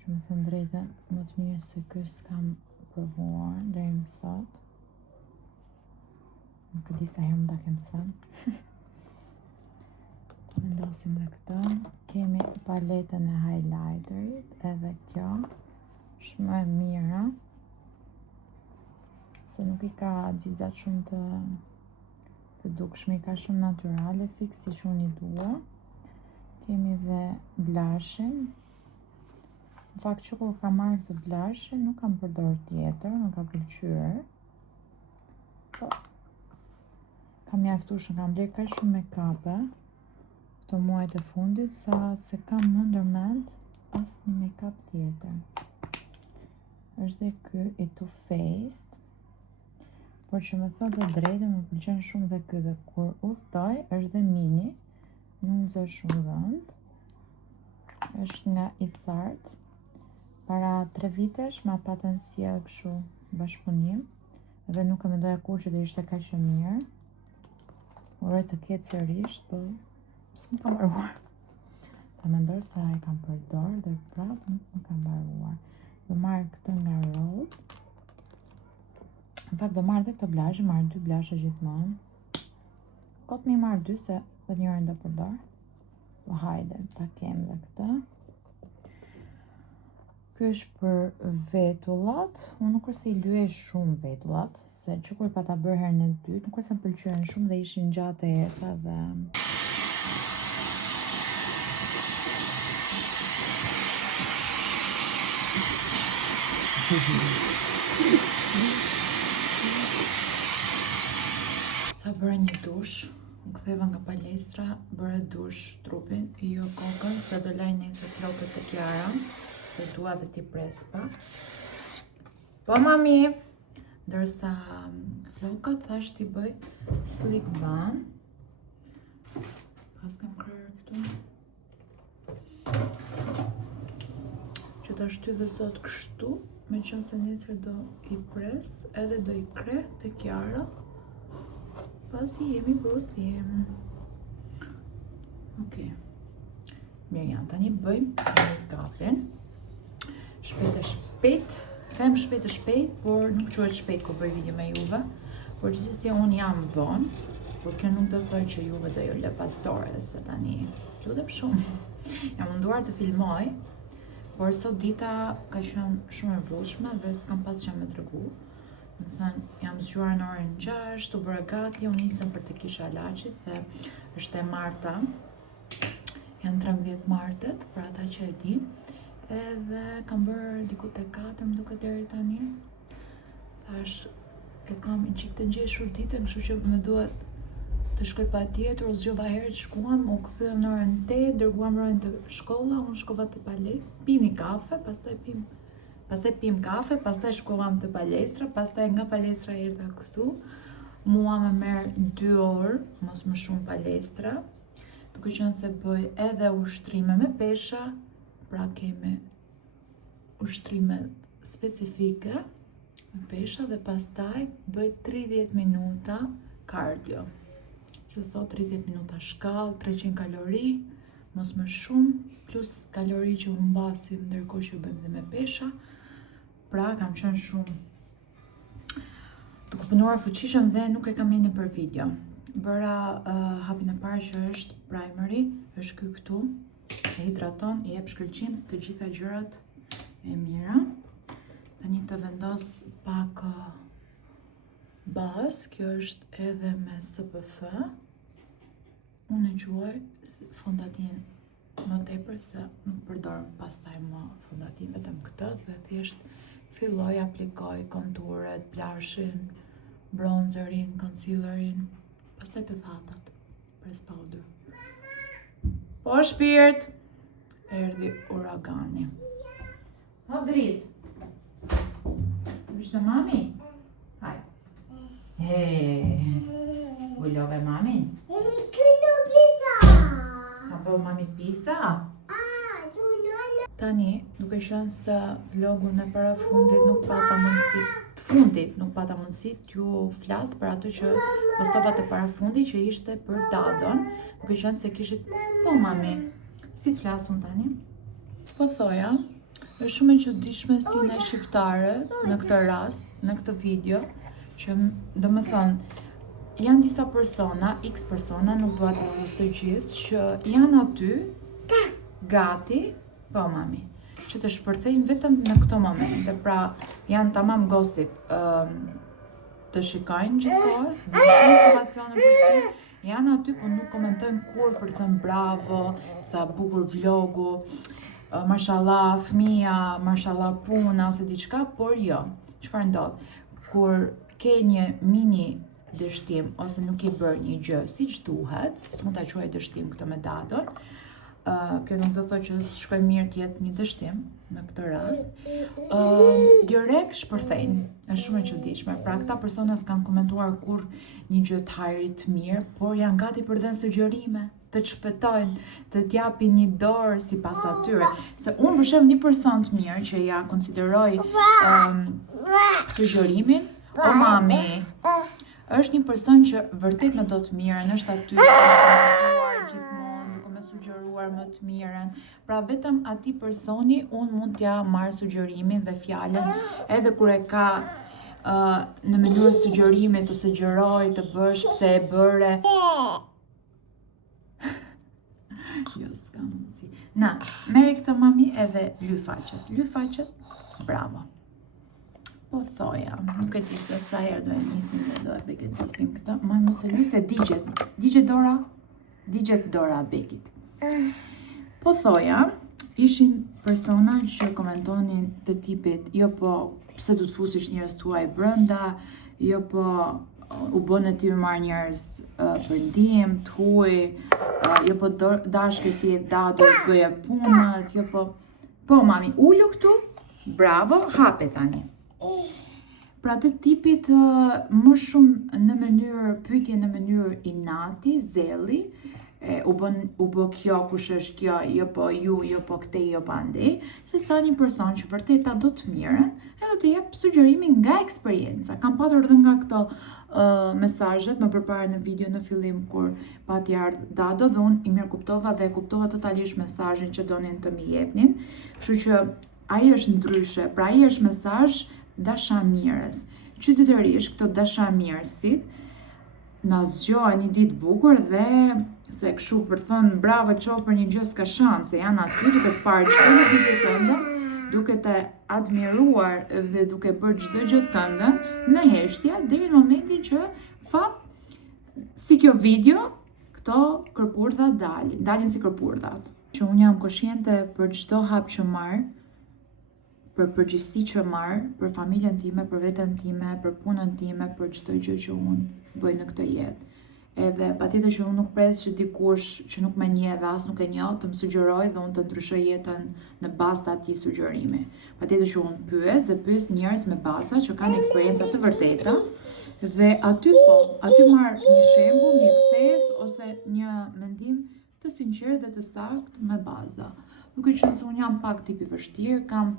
që më thënë drejtën, më të mirë se ky s'kam provuar deri më sot. Nuk e di sa herë më ta kem thënë. Vendosim dhe këtë. Kemi paletën e highlighterit, edhe kjo është më e mira, se nuk i ka xixat shumë të dukshme, i ka shumë natyrale, fix si që unë i dua. Kemi dhe blushin. Në fakt që kur kam marrë këtë blushin, nuk kam përdor tjetër, nuk ka pëlqyer. Po, kam mjaftueshëm, kam bler kaq shumë make-up-e këto muajt e fundit, sa se kam më ndërmend asnjë make-up tjetër. Është dhe ky i Too Faced, por që më thot dhe drejtë, më pëlqen shumë dhe ky, dhe kur udhtoj, është dhe mini, nuk nxor shumë dhënd. Është nga Isart. Para 3 vitesh ma patën sjell kështu bashkëpunim, dhe nuk e mendoja kurrë që do ishte kaq e mirë. Uroj të ketë sërish, po s'më ka mbaruar. Ta mendoj sa e kam përdor dhe prapë nuk më ka mbaruar. Do marrë këtë nga Rode. Në fakt do marrë dhe këtë blashe, marrë 2 blashe gjithmonë. Kot mi marrë 2 se dhe njërin do përdor. Po hajde, ta kem dhe këtë. Ky është për vetullat. Unë nuk është i lyej shumë vetullat, se që kur pa ta bërë herën e dytë, nuk është më pëlqyen shumë dhe ishin gjatë e eta dhe... Sa bëra një dush, më ktheva nga palestra, bëra dush trupin, jo kokën, se do laj nesër flokët e Klara, se dua dhe ti pres pak. Po mami! Ndërsa flokët thash t'i bëj slick bun. Pas kam kryer këtu. Që ta shtyve sot kështu, me qënë se nesër do i pres, edhe do i kre të Klara. Pasi jemi për udhim. Okej. Mirë janë, tani bëjmë make-upin. Shpejt e shpejt. Them shpejt e shpejt, por nuk quhet shpejt kur bëj video me juve. Por gjithsesi unë jam vonë, por kjo nuk do të thotë që juve do ju lë pastore, se tani lutem shumë. Jam munduar të filmoj, por sot dita ka qenë shumë e vullshme dhe s'kam pas çfarë me tregu. Më thënë, jam zgjuar në orën 6, u bëra gati, unë nisem për të kisha Laçi, se është e marta. Janë 13 martet, për ata që e din. Edhe kam bërë diku te 4, më duket deri tani. Thash, e kam një qik të ngjeshur ditën, kështu që më duhet të shkoj patjetër, u zgjova herë që shkuam, u kthyem në orën 8, dërguam Rojen te shkolla, unë shkova te palestra, pim një kafe, pastaj pim kafe, pastaj shkuam te palestra, pastaj nga palestra erdha këtu. Mua më merr 2 orë, mos më shumë palestra. Duke qenë se bëj edhe ushtrime me pesha, pra kemi ushtrime specifike me pesha dhe pastaj bëj 30 minuta cardio. Që thot 30 minuta shkallë, 300 kalori, mos më shumë, plus kalori që humbasim ndërkohë që bëjmë dhe me pesha. Pra kam qenë shumë duke punuar fuqishëm dhe nuk e kam mendin për video. Bëra hapin e parë që është primary, është ky këtu, e hidraton, i jep shkëlqim të gjitha gjërat e mira. Tani të vendos pak bazë, kjo është edhe me SPF. Unë e quaj fondatin më tepër se nuk përdor pastaj më fondatin, vetëm këtë dhe thjesht filloj aplikoj konturet, blushin, bronzerin, concealerin, pastaj të thatat, press powder. Po shpirt, erdhi uragani. O drit. Vishte mami? Haj. Zbulove mamin? Ka po mami pisa? Tani, duke qenë se vlogun e parafundit nuk pata mundësi t'ju flas për atë që postova të parafundit që ishte për Dadon, duke qenë se kishit po mami. Si t'flasum tani? Po thoja, është shumë e çuditshme si ne shqiptarët në këtë rast, në këtë video, që do më thonë, janë disa persona, x persona, nuk dua të flas të gjithë, që janë aty, gati, po mami, që të shpërthejnë vetëm në këto momente, pra janë tamam gossip, të shikojnë gjithkohës, dhe shumë informacione për ty, janë aty, po nuk komentojnë kur për të thënë bravo, sa bukur vlogu, mashallah fëmia, mashallah puna ose diçka, por jo, çfarë ndodh? Kur ke një mini dështim ose nuk i bërë një gjë siç duhet, s'mund ta quaj dështim këtë me Dadon, kjo nuk do thotë që shkoj mirë të jetë një dështim në këtë rast, direkt shpërthejnë, është shumë e çuditshme. Pra këta persona s'kan komentuar kur një gjë të hajrit mirë, por janë gati për dhënë sugjerime, të të shpëtojnë, të t'japin një dorë sipas atyre. Se unë për shembull një person të mirë që ja konsideroj sugjerimin, o mami, është një person që vërtet me do të mirën, është aty gjithmonë, duke me sugjeruar më të mirën. Pra vetëm atij personi unë mund t'ja marr sugjerimin dhe fjalën, edhe kur e ka në mënyrë sugjerime të sugjeroj të bësh pse e bëre. Jo, s'ka mundsi. Na, merri këtë mami edhe lyj faqet. Bravo. Po thoja, nuk e di se sa herë do e nisim dhe do e begetisim këtë. Ma mos e luj se digjet dora Bekit. Po thoja, ishin persona që komentonin të tipit, jo po pse du të fusish njerëz tuaj brenda, jo po u bën ti me marr njerëz për ndihmë të huaj, jo po dashke ti dado bëje punët, jo po mami, ulu këtu, bravo, hape tani. Pra të tipit më shumë në mënyrë pyetje në mënyrë inati, zelli, u bë kjo, kush është kjo, jo po ju, jo po këte, jo po andej, se sa një person që vërteta do të mirën, e do të jep sugjerimin nga eksperienca. Kam patur dhe nga këto mesazhet më përpara në video në fillim kur pati ardhur Dado dhe unë i mirë kuptova dhe kuptova totalisht mesazhin që donin të më jepnin. Kështu që ai është ndryshe, pra ai është mesazh dashamirës. Qytetërisht këto dashamirësit na zgjojnë një ditë bukur dhe se kështu për thënë bravo qof për një gjë s'ka shans, se janë aty duke të parë çdo lëvizje tënde, duke të admiruar dhe duke bërë çdo gjë tënde në heshtje deri në momentin që si kjo video këto kërpurdha dalin si kërpurdhat. Që unë jam koshjente për çdo hap që marr, për përgjegjësi që marr, për familjen time, për veten time, për punën time, për çdo gjë që unë bëj në këtë jetë. Edhe patjetër që unë nuk pres që dikush që nuk më njeh dhe as nuk e njoh të më sugjeroj dhe unë të ndryshoj jetën në bazë të atij sugjerimi. Patjetër që unë pyes njerëz me baza që kanë eksperjenca të vërteta dhe aty marr një shembull, një kthes ose një mendim të sinqert dhe të saktë me baza. Duke qenë se unë jam pak tip i vështirë, kam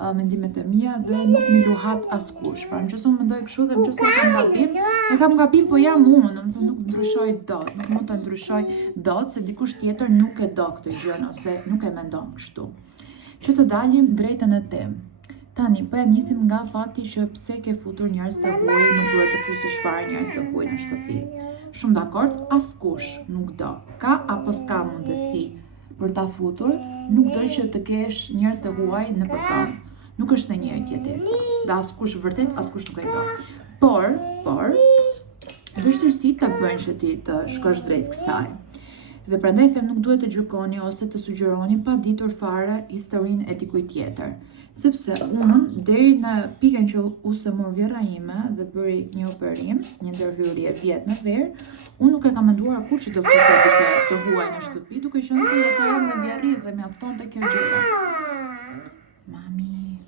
mendimet e mia dhe nuk mi luhat askush. Pra nëse unë mendoj kështu dhe nëse kam gabim, po jam unë, domethënë nuk ndryshoj dot, nuk mund të ndryshoj dot se dikush tjetër nuk e do këtë gjë ose nuk e mendon kështu. Që të dalim drejtën e temë. Tani, po e nisim nga fakti që pse ke futur njerëz të huaj, nuk duhet të fusësh fare njerëz të huaj në shtëpi. Shumë dakord, askush nuk do. Ka apo s'ka mundësi për ta futur, nuk do që të kesh njerëz të huaj në përton. Nuk është e njëjtë jetesa. Dhe askush vërtet, askush nuk e do. Por, vështirësi të bëjnë që ti të shkosh drejt kësaj. Dhe prandaj them nuk duhet të gjykoni ose të sugjeroni pa ditur fare historinë e dikujt tjetër. Sepse unë, deri në pikën që u sëmur vjera ime dhe bëri një operim, një ndërhyrje vjet në verë, unë nuk e kam menduar kur që do fusej duke të huaj në shtëpi, duke qenë se jetoja në vjerri dhe mjaftonte kjo gjë. Mami,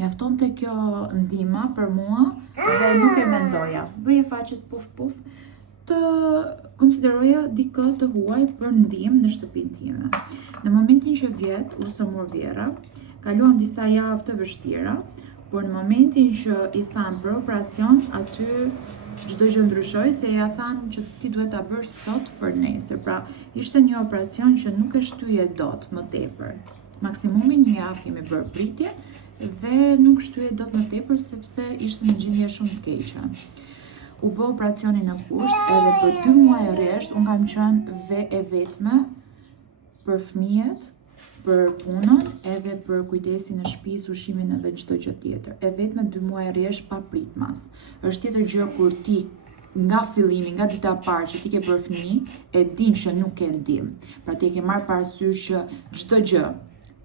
mjaftonte kjo ndihma për mua dhe nuk e mendoja. Bëje faqet puf, të konsideroja dikë të huaj për ndihmë në shtëpinë time. Në momentin që vjet u sëmur vjera, kaluam disa javë të vështira, por në momentin që i thanë për operacion, aty çdo gjë ndryshoi se ja thanë që ti duhet ta bësh sot për nesër. Pra, ishte një operacion që nuk e shtyje dot më tepër. Maksimumi një javë kemi bërë pritje dhe nuk shtyje dot më tepër sepse ishte në gjendje shumë të keqe. U bë operacioni në kusht edhe për 2 muaj rresht unë kam qenë e vetme për fëmijët, për punën edhe për kujdesin e shtëpisë, ushimin edhe çdo gjë tjetër. E vetme 2 muaj rresht pa pritmas. Është tjetër gjë kur ti nga fillimi, nga dita e parë që ti ke bërë fëmijë, e din që nuk ke ndihmë. Pra ti ke marrë parasysh që çdo gjë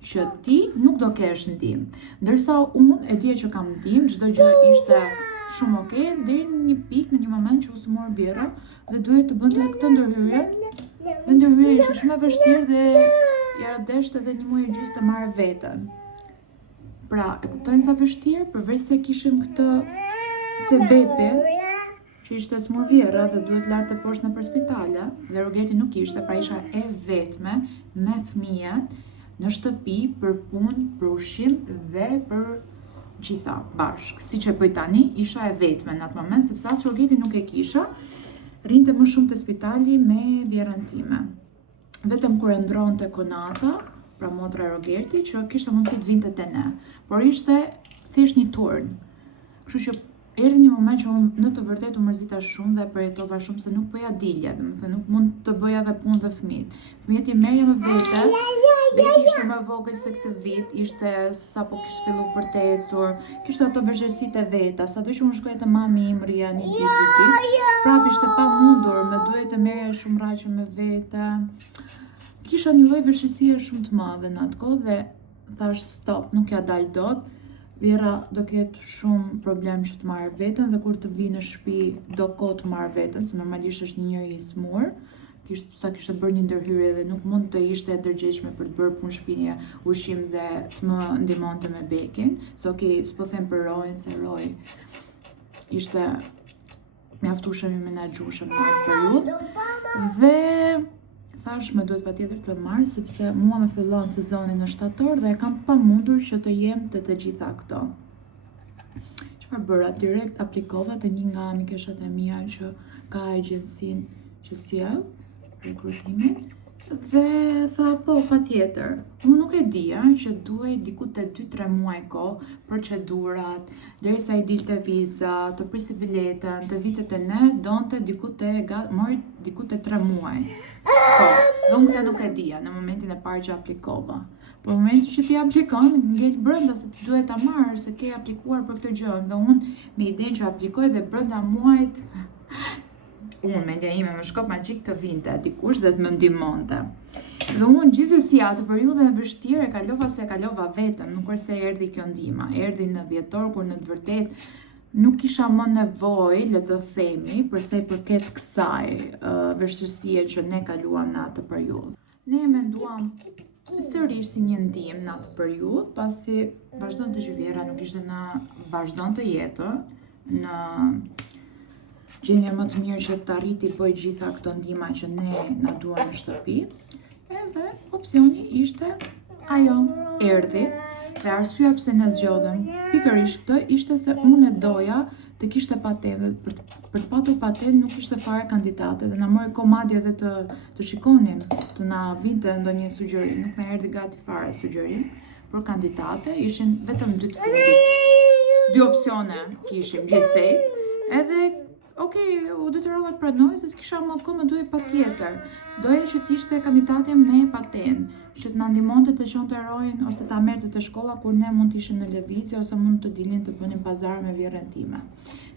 që ti nuk do kesh ndihmë. Ndërsa unë e dija që kam ndihmë, çdo gjë ishte shumë okay, deri në një pikë, në një moment që u sëmur vjera dhe duhet të bënte këtë ndërhyrje. Dhe ndërhyrja ishte shumë e vështirë dhe ja deshte edhe 1 muaj e gjysmë të marrë veten. Pra, e kuptojnë sa vështirë, përveç se kishim këtë sebepe, që ishte smur vjera dhe duhet lartë të poshtë në për spitale, dhe Rogeti nuk ishte, pra isha e vetme me fëmijët në shtëpi për punë, për ushqim dhe për gjitha bashkë. Si që bëj tani, isha e vetme në atë moment, sepse as Rogeti nuk e kisha, rinte më shumë të spitali me vjerën time. vetëm kur e ndronte Konata, pra motra e Rogerti, që kishte mundësi të vinte te ne, por ishte thjesht një turn. Kështu që erdhi një moment që unë në të vërtetë u mërzita shumë dhe përjetova shumë se nuk po ja dilja, domethënë nuk mund të bëja dhe punë dhe fëmijët. Fëmijët i merrja me vete, Beki ishte më vogël se këtë vit, ishte sapo kishte filluar për të ecur, kishte ato vështirësitë e veta, sado që unë shkoja te mami im rria një ditë, prapë ishte pamundur, më duhej të merreja shumë rraqe me vete. Kisha një lloj vështirësie shumë të madhe në atë kohë dhe thash stop, nuk ja dal dot. Vjera do ketë shumë problem që të marrë veten dhe kur të vi në shtëpi do kohë të marrë veten, se normalisht është një njeri i smur. Sa kishte bërë një ndërhyrje dhe nuk mund të ishte e ndërgjegjshme për të bërë punë shtëpie, ushqim dhe të më ndihmonte me Bekin. Se okay, s'po them për Rojën, se Roj ishte mjaftueshëm i menaxhueshëm në atë periudhë. Dhe thash më duhet patjetër të marr sepse mua më fillon sezoni në shtator dhe kam pamundur që të jem të gjitha këto. Çfarë bëra? Direkt aplikova te një nga mikeshat e mia që ka agjencinë që sjell rekrutimin dhe tha po patjetër. Unë nuk e dija që duhej diku te 2-3 muaj kohë, procedurat, derisa i dilte viza, të priste biletën, të vitet e ne, donte mori diku te 3 muaj. Po, dhe unë këta nuk e dija në momentin e parë që aplikova. Por në momentin që ti aplikon, ngel brenda se ti duhet ta marrë, se ke aplikuar për këtë gjë. Dhe unë me idenë që aplikoj dhe brenda muajit unë mendja ime më shkop magjik të vinte dikush dhe të më ndihmonte. Dhe unë gjithsesi atë periudhën e vështirë e kalova se e kalova vetëm, nuk është se erdhi kjo ndihmë. Erdhi në dhjetor kur në të vërtetë nuk kisha më nevojë, le të themi, përsa i përket kësaj vështirësie që ne kaluam në atë periudhë. Ne e menduam sërish si një ndihmë në atë periudhë, pasi vazhdonte që Vjera nuk ishte vazhdonte jetën në gjendje më të mirë që të arriti bëj gjitha këto ndihma që ne na duan në shtëpi. Edhe opsioni ishte ajo, erdhi. Dhe arsyeja pse ne zgjodhëm pikërisht këtë ishte se unë e doja të kishte patentë. Për të patur patentë nuk ishte fare kandidate dhe na mori komadi edhe të shikonim, të na vinte ndonjë sugjerim. Nuk na erdhi gati fare sugjerim për kandidate, ishin vetëm 2 të fundit. 2 opsione kishim gjithsej. Edhe okej, u detyrova të pranoj se s'kisha më kohë, më duhej patjetër. Doja që të ishte kandidatja me patentë, që të na ndihmonte të çonte Rojën ose ta merrte te shkolla kur ne mund të ishim në lëvizje ose mund të dilnin të bënin pazar me Vjerën time.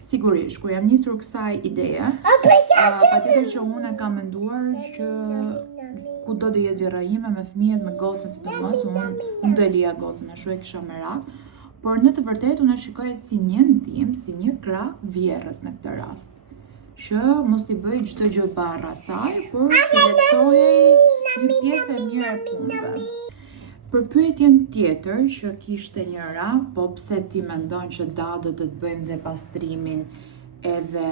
Sigurisht, kur jam nisur kësaj ideje, patjetër që unë kam menduar që ku do të jetë Vjera ime me fëmijët, me gocën, sidomos unë do e lija gocën, ashtu e kisha merak. Por në të vërtetë unë e shikoja si një ndihmë, si një krah Vjerës në këtë rast. Që mos t'i bëj çdo gjë barra saj, por të lehtësojej një pjesë e mirë e punëve. Për pyetjen tjetër që kishte njëra, po pse ti mendon që Dado do të bëjmë dhe pastrimin edhe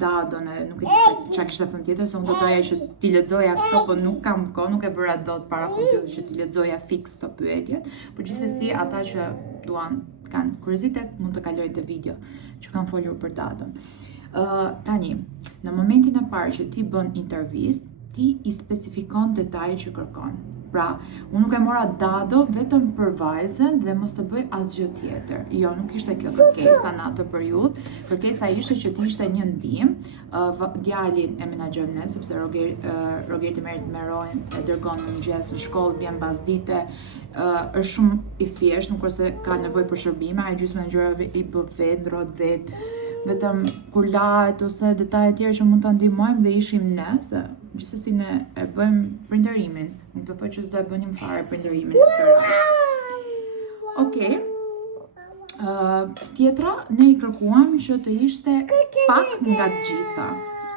Dadon e nuk e di se çka kishte thënë tjetër, se unë do doja që ti lexoja këto, po nuk kam kohë, nuk e bëra dot para kompjuterit që ti lexoja fiks këto pyetjet. Por gjithsesi ata që duan, kanë kuriozitet, mund të kalojnë te video që kam folur për Dadon. Tani, në momentin e parë që ti bën intervistë, ti i specifikon detajet që kërkon. Pra, unë nuk e mora Dado vetëm për vajzën dhe mos të bëj asgjë tjetër. Jo, nuk ishte kjo kërkesa në atë periudhë. Kërkesa ishte që të ishte një ndihmë. Djalin e menaxhojmë ne, sepse Rogerti merret me Rojën, e dërgon në mëngjes në shkollë, vjen pasdite. Është shumë i thjeshtë, nuk ose ka nevojë për shërbime, ai gjysmën e gjërave i bë vet, ndrohet vet. Vetëm kur lahet ose detaje tjera që mund ta ndihmojmë dhe ishim ne, se gjithsesi ne e bëjmë prindërimin. Nuk do thotë që s'do e bënim fare prindërimin në këtë rast. Okej. Tjetra, ne i kërkuam që të ishte pak nga të gjitha.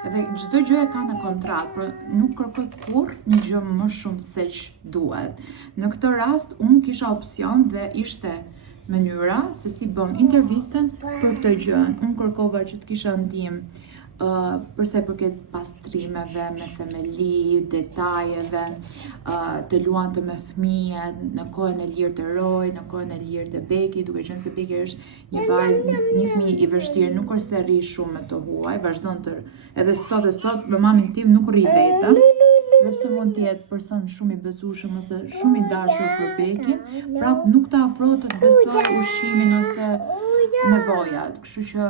Edhe çdo gjë e ka në kontratë, por nuk kërkoj kurrë një gjë më shumë se ç'duhet. Në këtë rast unë kisha opsion dhe ishte mënyra se si bëm intervistën për këtë gjë. Unë kërkova që të kisha ndihmë përsa i përket pastrimeve, me themeli, detajeve, të luante me fëmijët, në kohën e lirë të Roj, në kohën e lirë të Beki, duke qenë se Beki është një vajzë, një fëmijë i vështirë, nuk është se rri shumë me të huaj, vazhdon të edhe sot me mamin tim nuk rri vetëm. dhe pse mund të jetë person shumë i besueshëm ose shumë i dashur për Bekin, prap nuk të afrohet të besoj ushimin ose nevojat. Kështu që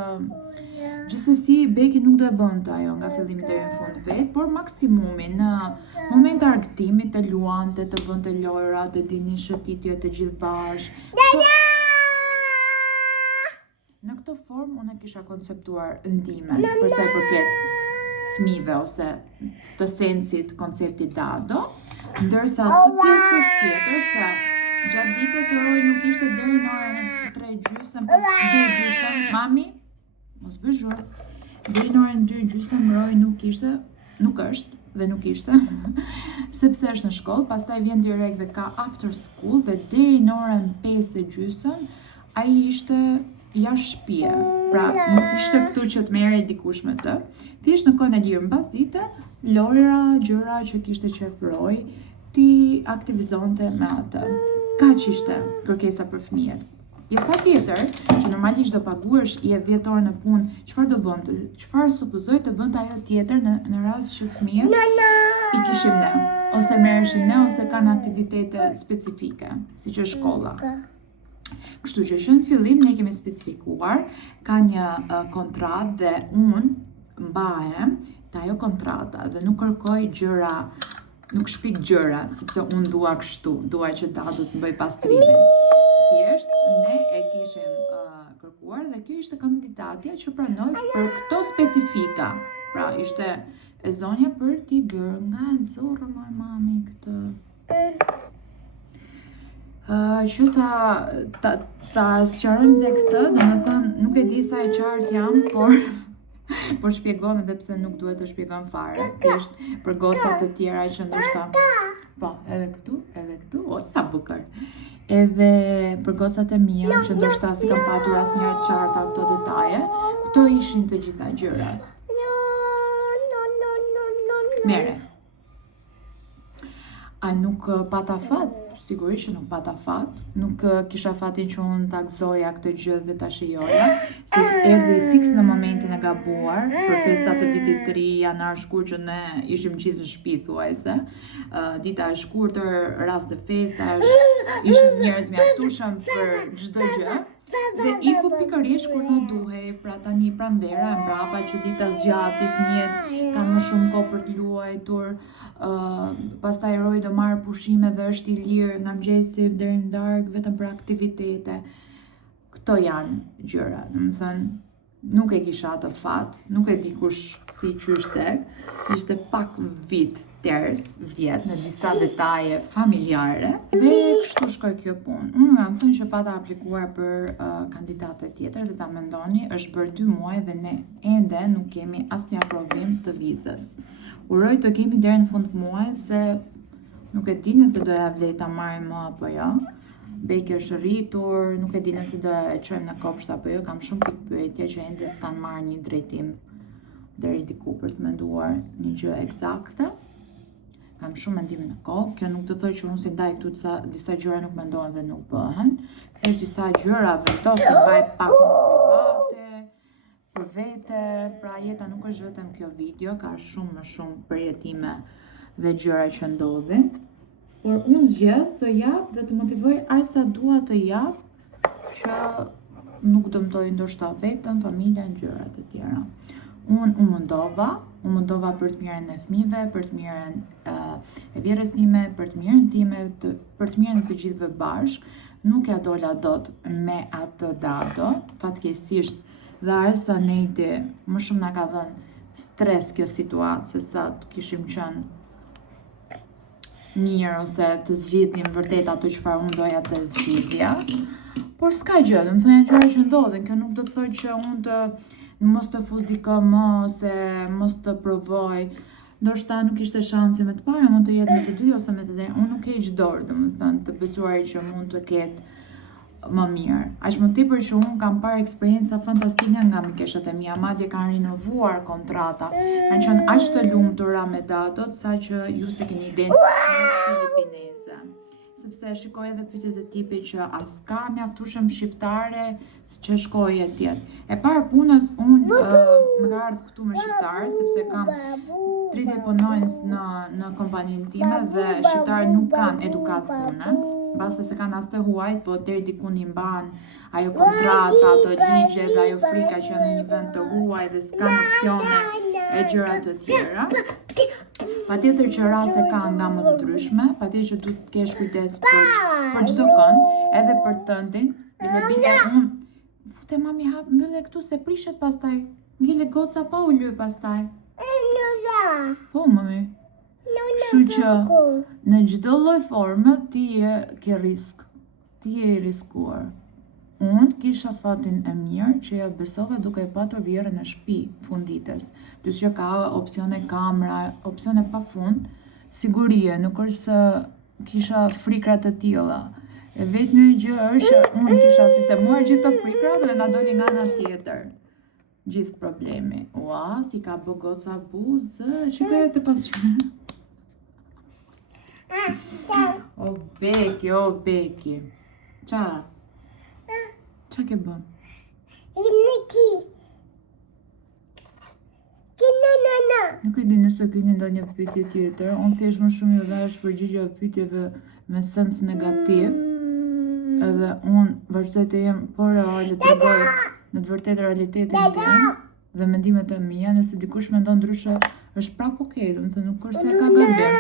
gjithsesi Beki nuk do e bënte ajo nga fillimi deri në fund vet, por maksimumi në moment të argëtimit të luante, të bënte lojra, të dini shëtitje të gjithë bashkë. Në këtë formë unë kisha konceptuar ndimen për sa i përket fëmijëve ose të sensit konceptit dado, ndërsa të pjesës tjetër se gjatë ditës Roy nuk ishte deri në orën 3:30, pas 2:30, mami, mos bëj zhurmë. Deri në orën 2:30 Roy nuk është dhe nuk ishte, sepse është në shkollë, pastaj vjen direkt dhe ka after school dhe deri në orën 5:30 ai ishte jashtë shtëpie. Pra nuk ishte këtu që të merrej dikush me të. Thjesht në kohën e lirë mbas dite, lojra, gjëra që kishte qef Roy, ti aktivizonte me atë. Kaq ishte kërkesa për fëmijët. Pjesa tjetër, që normalisht do paguash je 10 orë në punë, çfarë do bënte? Çfarë supozoj të bënte ajo tjetër në rast që fëmijët i kishim ne, ose merreshim ne, ose kanë aktivitete specifike, siç është shkolla. Kështu që në fillim ne kemi specifikuar, ka një kontratë dhe unë mbahem të ajo kontrata dhe nuk kërkoj gjëra, nuk shpik gjëra, sepse unë dua kështu, dua që dadu të bëj pastrimin. Thjesht, ne e kishim kërkuar dhe kjo ishte kandidatja që pranoi për këto specifika. Pra, ishte e zonja për t'i bërë nga zorë moj mami këtë. Që ta sqarojmë dhe këtë, do me thënë, nuk e di sa e qartë jam, por shpjegojmë edhe pse nuk duhet të shpjegojmë fare. Thjesht për gocat të tjera që ndoshta. Po, edhe këtu, o, sa bukur. Edhe për gocat e mia që ndoshta si kam patur asnjëherë qarta këto detaje, këto ishin të gjitha gjërat. Mere. A nuk pata fat? Sigurisht që nuk pata fat. Nuk kisha fatin që unë ta gëzoja këtë gjë dhe ta shijoja. Si erdhi fiks në momentin e gabuar, për festat të vitit të ri, janar shkurt që ne ishim gjithë në shtëpi thuajse. Dita e shkurtër, rast të festash, ishim njerëz mjaftueshëm për çdo gjë. Dhe iku pikërisht kur në duhej, pra tani pranvera e mbrapa që dita zgjati, fëmijët kanë më shumë kohë për të luajtur, pastaj Roy do marrë pushime dhe është i lirë nga mëngjesi deri në darkë vetëm për aktivitete. Këto janë gjëra, domethënë nuk e kisha atë fat, nuk e di kush si qysh tek, ishte pak vit ters, vjet në disa detaje familjare dhe kështu shkoj kjo punë. Unë kam thënë që pata aplikuar për kandidate tjetër dhe ta mendoni, është bërë 2 muaj dhe ne ende nuk kemi asnjë aprovim të vizës. Uroj të kemi deri në fund muaj se nuk e di nëse do ja vlej ta marrim më apo jo. Beki është rritur, nuk e di nëse do e çojmë në kopsht apo jo, kam shumë pikë pyetje që ende s'kan marrë një drejtim deri diku për të menduar një gjë eksakte. Kam shumë mendime në kohë, kjo nuk të thoj që unë si ndaj këtu disa gjëra nuk mendohen dhe nuk bëhen. Thjesht disa gjëra vendos të mbaj pak më private, për vete, pra jeta nuk është vetëm kjo video, ka shumë më shumë përjetime dhe gjëra që ndodhin. Por unë zgjedh të jap dhe të motivoj aq sa dua të jap që nuk dëmtoj ndoshta vetëm, familjen, gjërat e tjera. Unë mundova për të mirën e fëmijëve, për të mirën e vjerës time, për të mirën time, për të mirën e të gjithëve bashkë. Nuk ja dola dot me atë dado, fatkeqësisht dhe arsa nejti më shumë na ka dhënë stres kjo situatë se sa të kishim qenë mirë ose të zgjidhnim vërtet ato çfarë unë doja të zgjidhja. Por s'ka gjë, do të thënë gjëra që ndodhin, kjo nuk do të thotë që unë të mos të fus dikë më ose mos të provoj. Ndoshta nuk ishte shansi me të parë, mund të jetë me të dy ose me të tre. Unë nuk heq dorë, domethënë, të besuarit që mund të ketë më mirë. Aq më tepër që unë kam parë eksperjenca fantastike nga mikeshët e mia, madje kanë rinovuar kontrata. Kanë qenë aq të lumtura me datot sa që ju se keni identifikën filipineze. sepse shikoj edhe pyetjet e tipit që as ka mjaftueshëm shqiptare që shkoj atje. E parë punës unë më ka ardhur këtu me shqiptare sepse kam 30 punonjës në kompaninë time dhe shqiptarët nuk kanë edukat pune. Mbase se kanë as të huajt, po deri diku i mban ajo kontrata, ato ligje dhe ajo frika që janë në një vend të huaj dhe s'kan opsione e gjëra të tjera. Patjetër që raste ka nga më të ndryshme, patjetër që duhet të kesh kujdes për çdo kënd, edhe për tëndin. Bile unë fute mami hap mbylle këtu se prishet pastaj. Ngile goca pa u lyp pastaj. Po mami. Kështu që në çdo lloj forme ti ke risk. Ti je i riskuar. Unë kisha fatin e mirë që ja besova duke patur vjerën e shtëpi fundites. Dysh që ka opsione kamera, opsione pa fund, sigurie, nuk është se kisha frikra të tilla. E vetmja gjë është që unë kisha sistemuar gjithë të frikrat dhe na doli nga ana tjetër. Gjithë problemi. Ua, si ka bë goca buzë, çka të pasur. O beki. Qa? Qa ke bën? Nuk e di nëse keni ndonjë pyetje tjetër, unë thjesht më shumë i dhash përgjigje pyetjeve me sens negativ. Edhe unë vazhdoj të jem po reale të tregoj në të vërtetë realitetin tim dhe mendimet e mia, nëse dikush mendon ndryshe, është prapë okay, domethënë nuk është se ka gabim.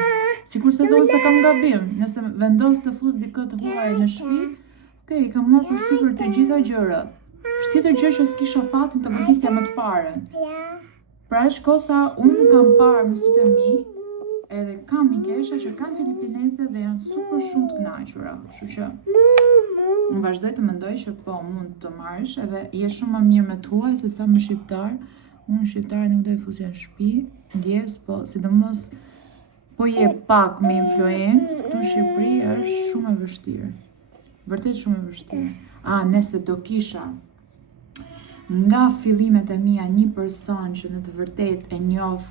Sikurse thonë se kam gabim, nëse vendos të fus dikë të huaj në shtëpi, okay, i kam marrë përsipër të gjitha gjërat. Tjetër gjë që s'kisha fatin të godisja më të parën. Pra shkosa unë kam parë me sytë e mi, edhe kam mikesha që kanë filipineze dhe janë super shumë të kënaqura. Kështu që unë vazhdoj të mendoj që po mund të marrësh edhe je shumë më mirë me të huaj se sa me shqiptar. Unë shqiptar nuk do i fusja në shtëpi, ndjes, po sidomos po je pak me influencë, këtu në Shqipëri është shumë e vështirë. Vërtet shumë e vështirë. Nëse do kisha nga fillimet e mia një person që në të vërtet e njoh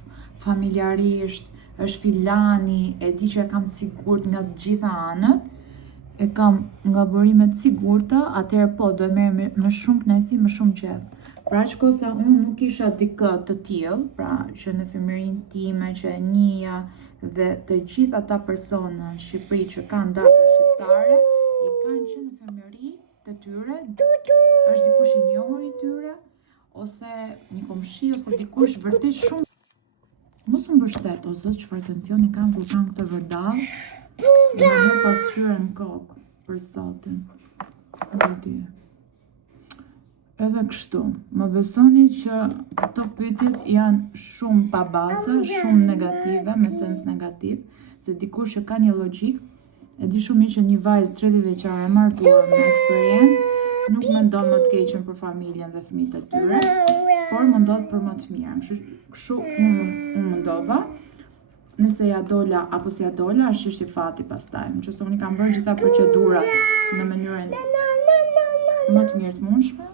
familjarisht, është filani, e di që e kam të sigurt nga të gjitha anët, e kam nga burimet sigurta, atëherë po, do e merr me shumë kënaqësi, me shumë qejf. Pra shkosa unë nuk isha dikë të tillë, pra që në fëmijërinë time që e njihja dhe të gjithë ata persona në Shqipëri që kanë data shqiptare, i kanë që në fëmijëri të tyre, është dikush i njohur i tyre, ose një komshi, ose dikush vërtet shumë. Mos më mbështet, o zot, çfarë tensioni kam kur kam këtë vërdall, dhe më he pasqyrën në kokë për sotin. Edhe kështu, më besoni që këto pyetjet janë shumë pa bazë, shumë negative, me sens negativ, se dikush që ka një logjik, e di shumë mirë që një vajzë 30 vjeçare e martuar me eksperiencë nuk mendon më të keqen për familjen dhe fëmijët e tyre, por mendon për më të mirën. Kështu unë mendova, nëse ja dola apo si ja dola, është çështje fati pastaj. Nëse unë kam bërë gjitha procedurat në mënyrën më të mirë të mundshme,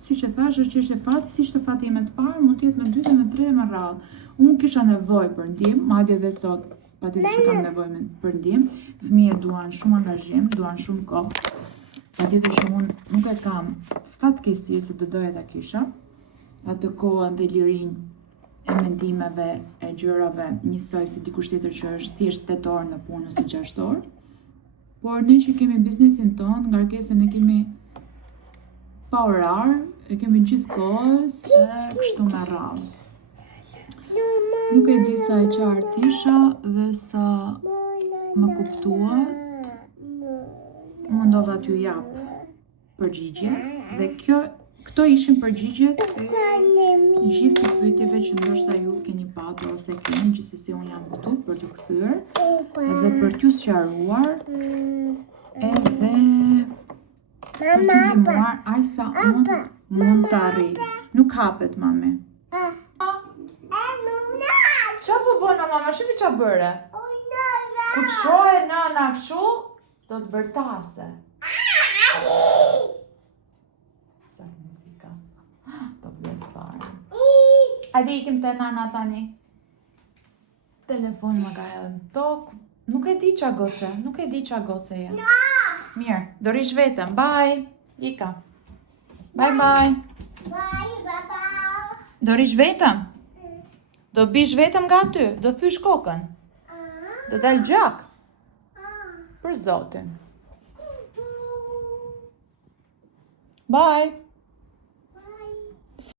si që thash, është çështje fati, si ishte fati ime të parë, mund të jetë me 2 dhe me 3 me radhë. Unë kisha nevojë për ndihmë, madje edhe sot patjetër që kam nevojë për ndihmë. Fëmijët duan shumë angazhim, duan shumë kohë. Patjetër që unë nuk e kam fatkeqësi se do doja ta kisha atë kohën dhe lirinë e mendimeve e gjërave njësoj si dikush tjetër që është thjesht 8 orë në punë ose 6 orë. Por ne që kemi biznesin ton, ngarkesën e kemi pa orar, e kemi gjithë kohës e kështu me radhë. Nuk e di sa e qartë isha dhe sa më kuptuat, mundova t'ju jap përgjigje dhe këto ishin përgjigjet e gjithë të pyetjeve që ndoshta ju keni patur ose keni, gjithsesi unë jam këtu për t'ju kthyer dhe për t'ju sqaruar edhe për t'ju ndihmuar aq sa unë mund të arrij. Nuk hapet, mami. Qa po bëna, mama? Shifi qa bëre? Ku të shohe nëna kështu, do të bërtase. Sa të muzika. Do vjes fare. Hajde ikim te nana tani. Telefoni më ka edhe në tokë. Nuk e di qa goce, nuk e di qa goce je. Mirë, do rish vetëm, bye. Ika. Bye bye. Do rish vetëm? Do bish vetëm nga ty, do thysh kokën. Do dal gjak. Për zotin. Bye.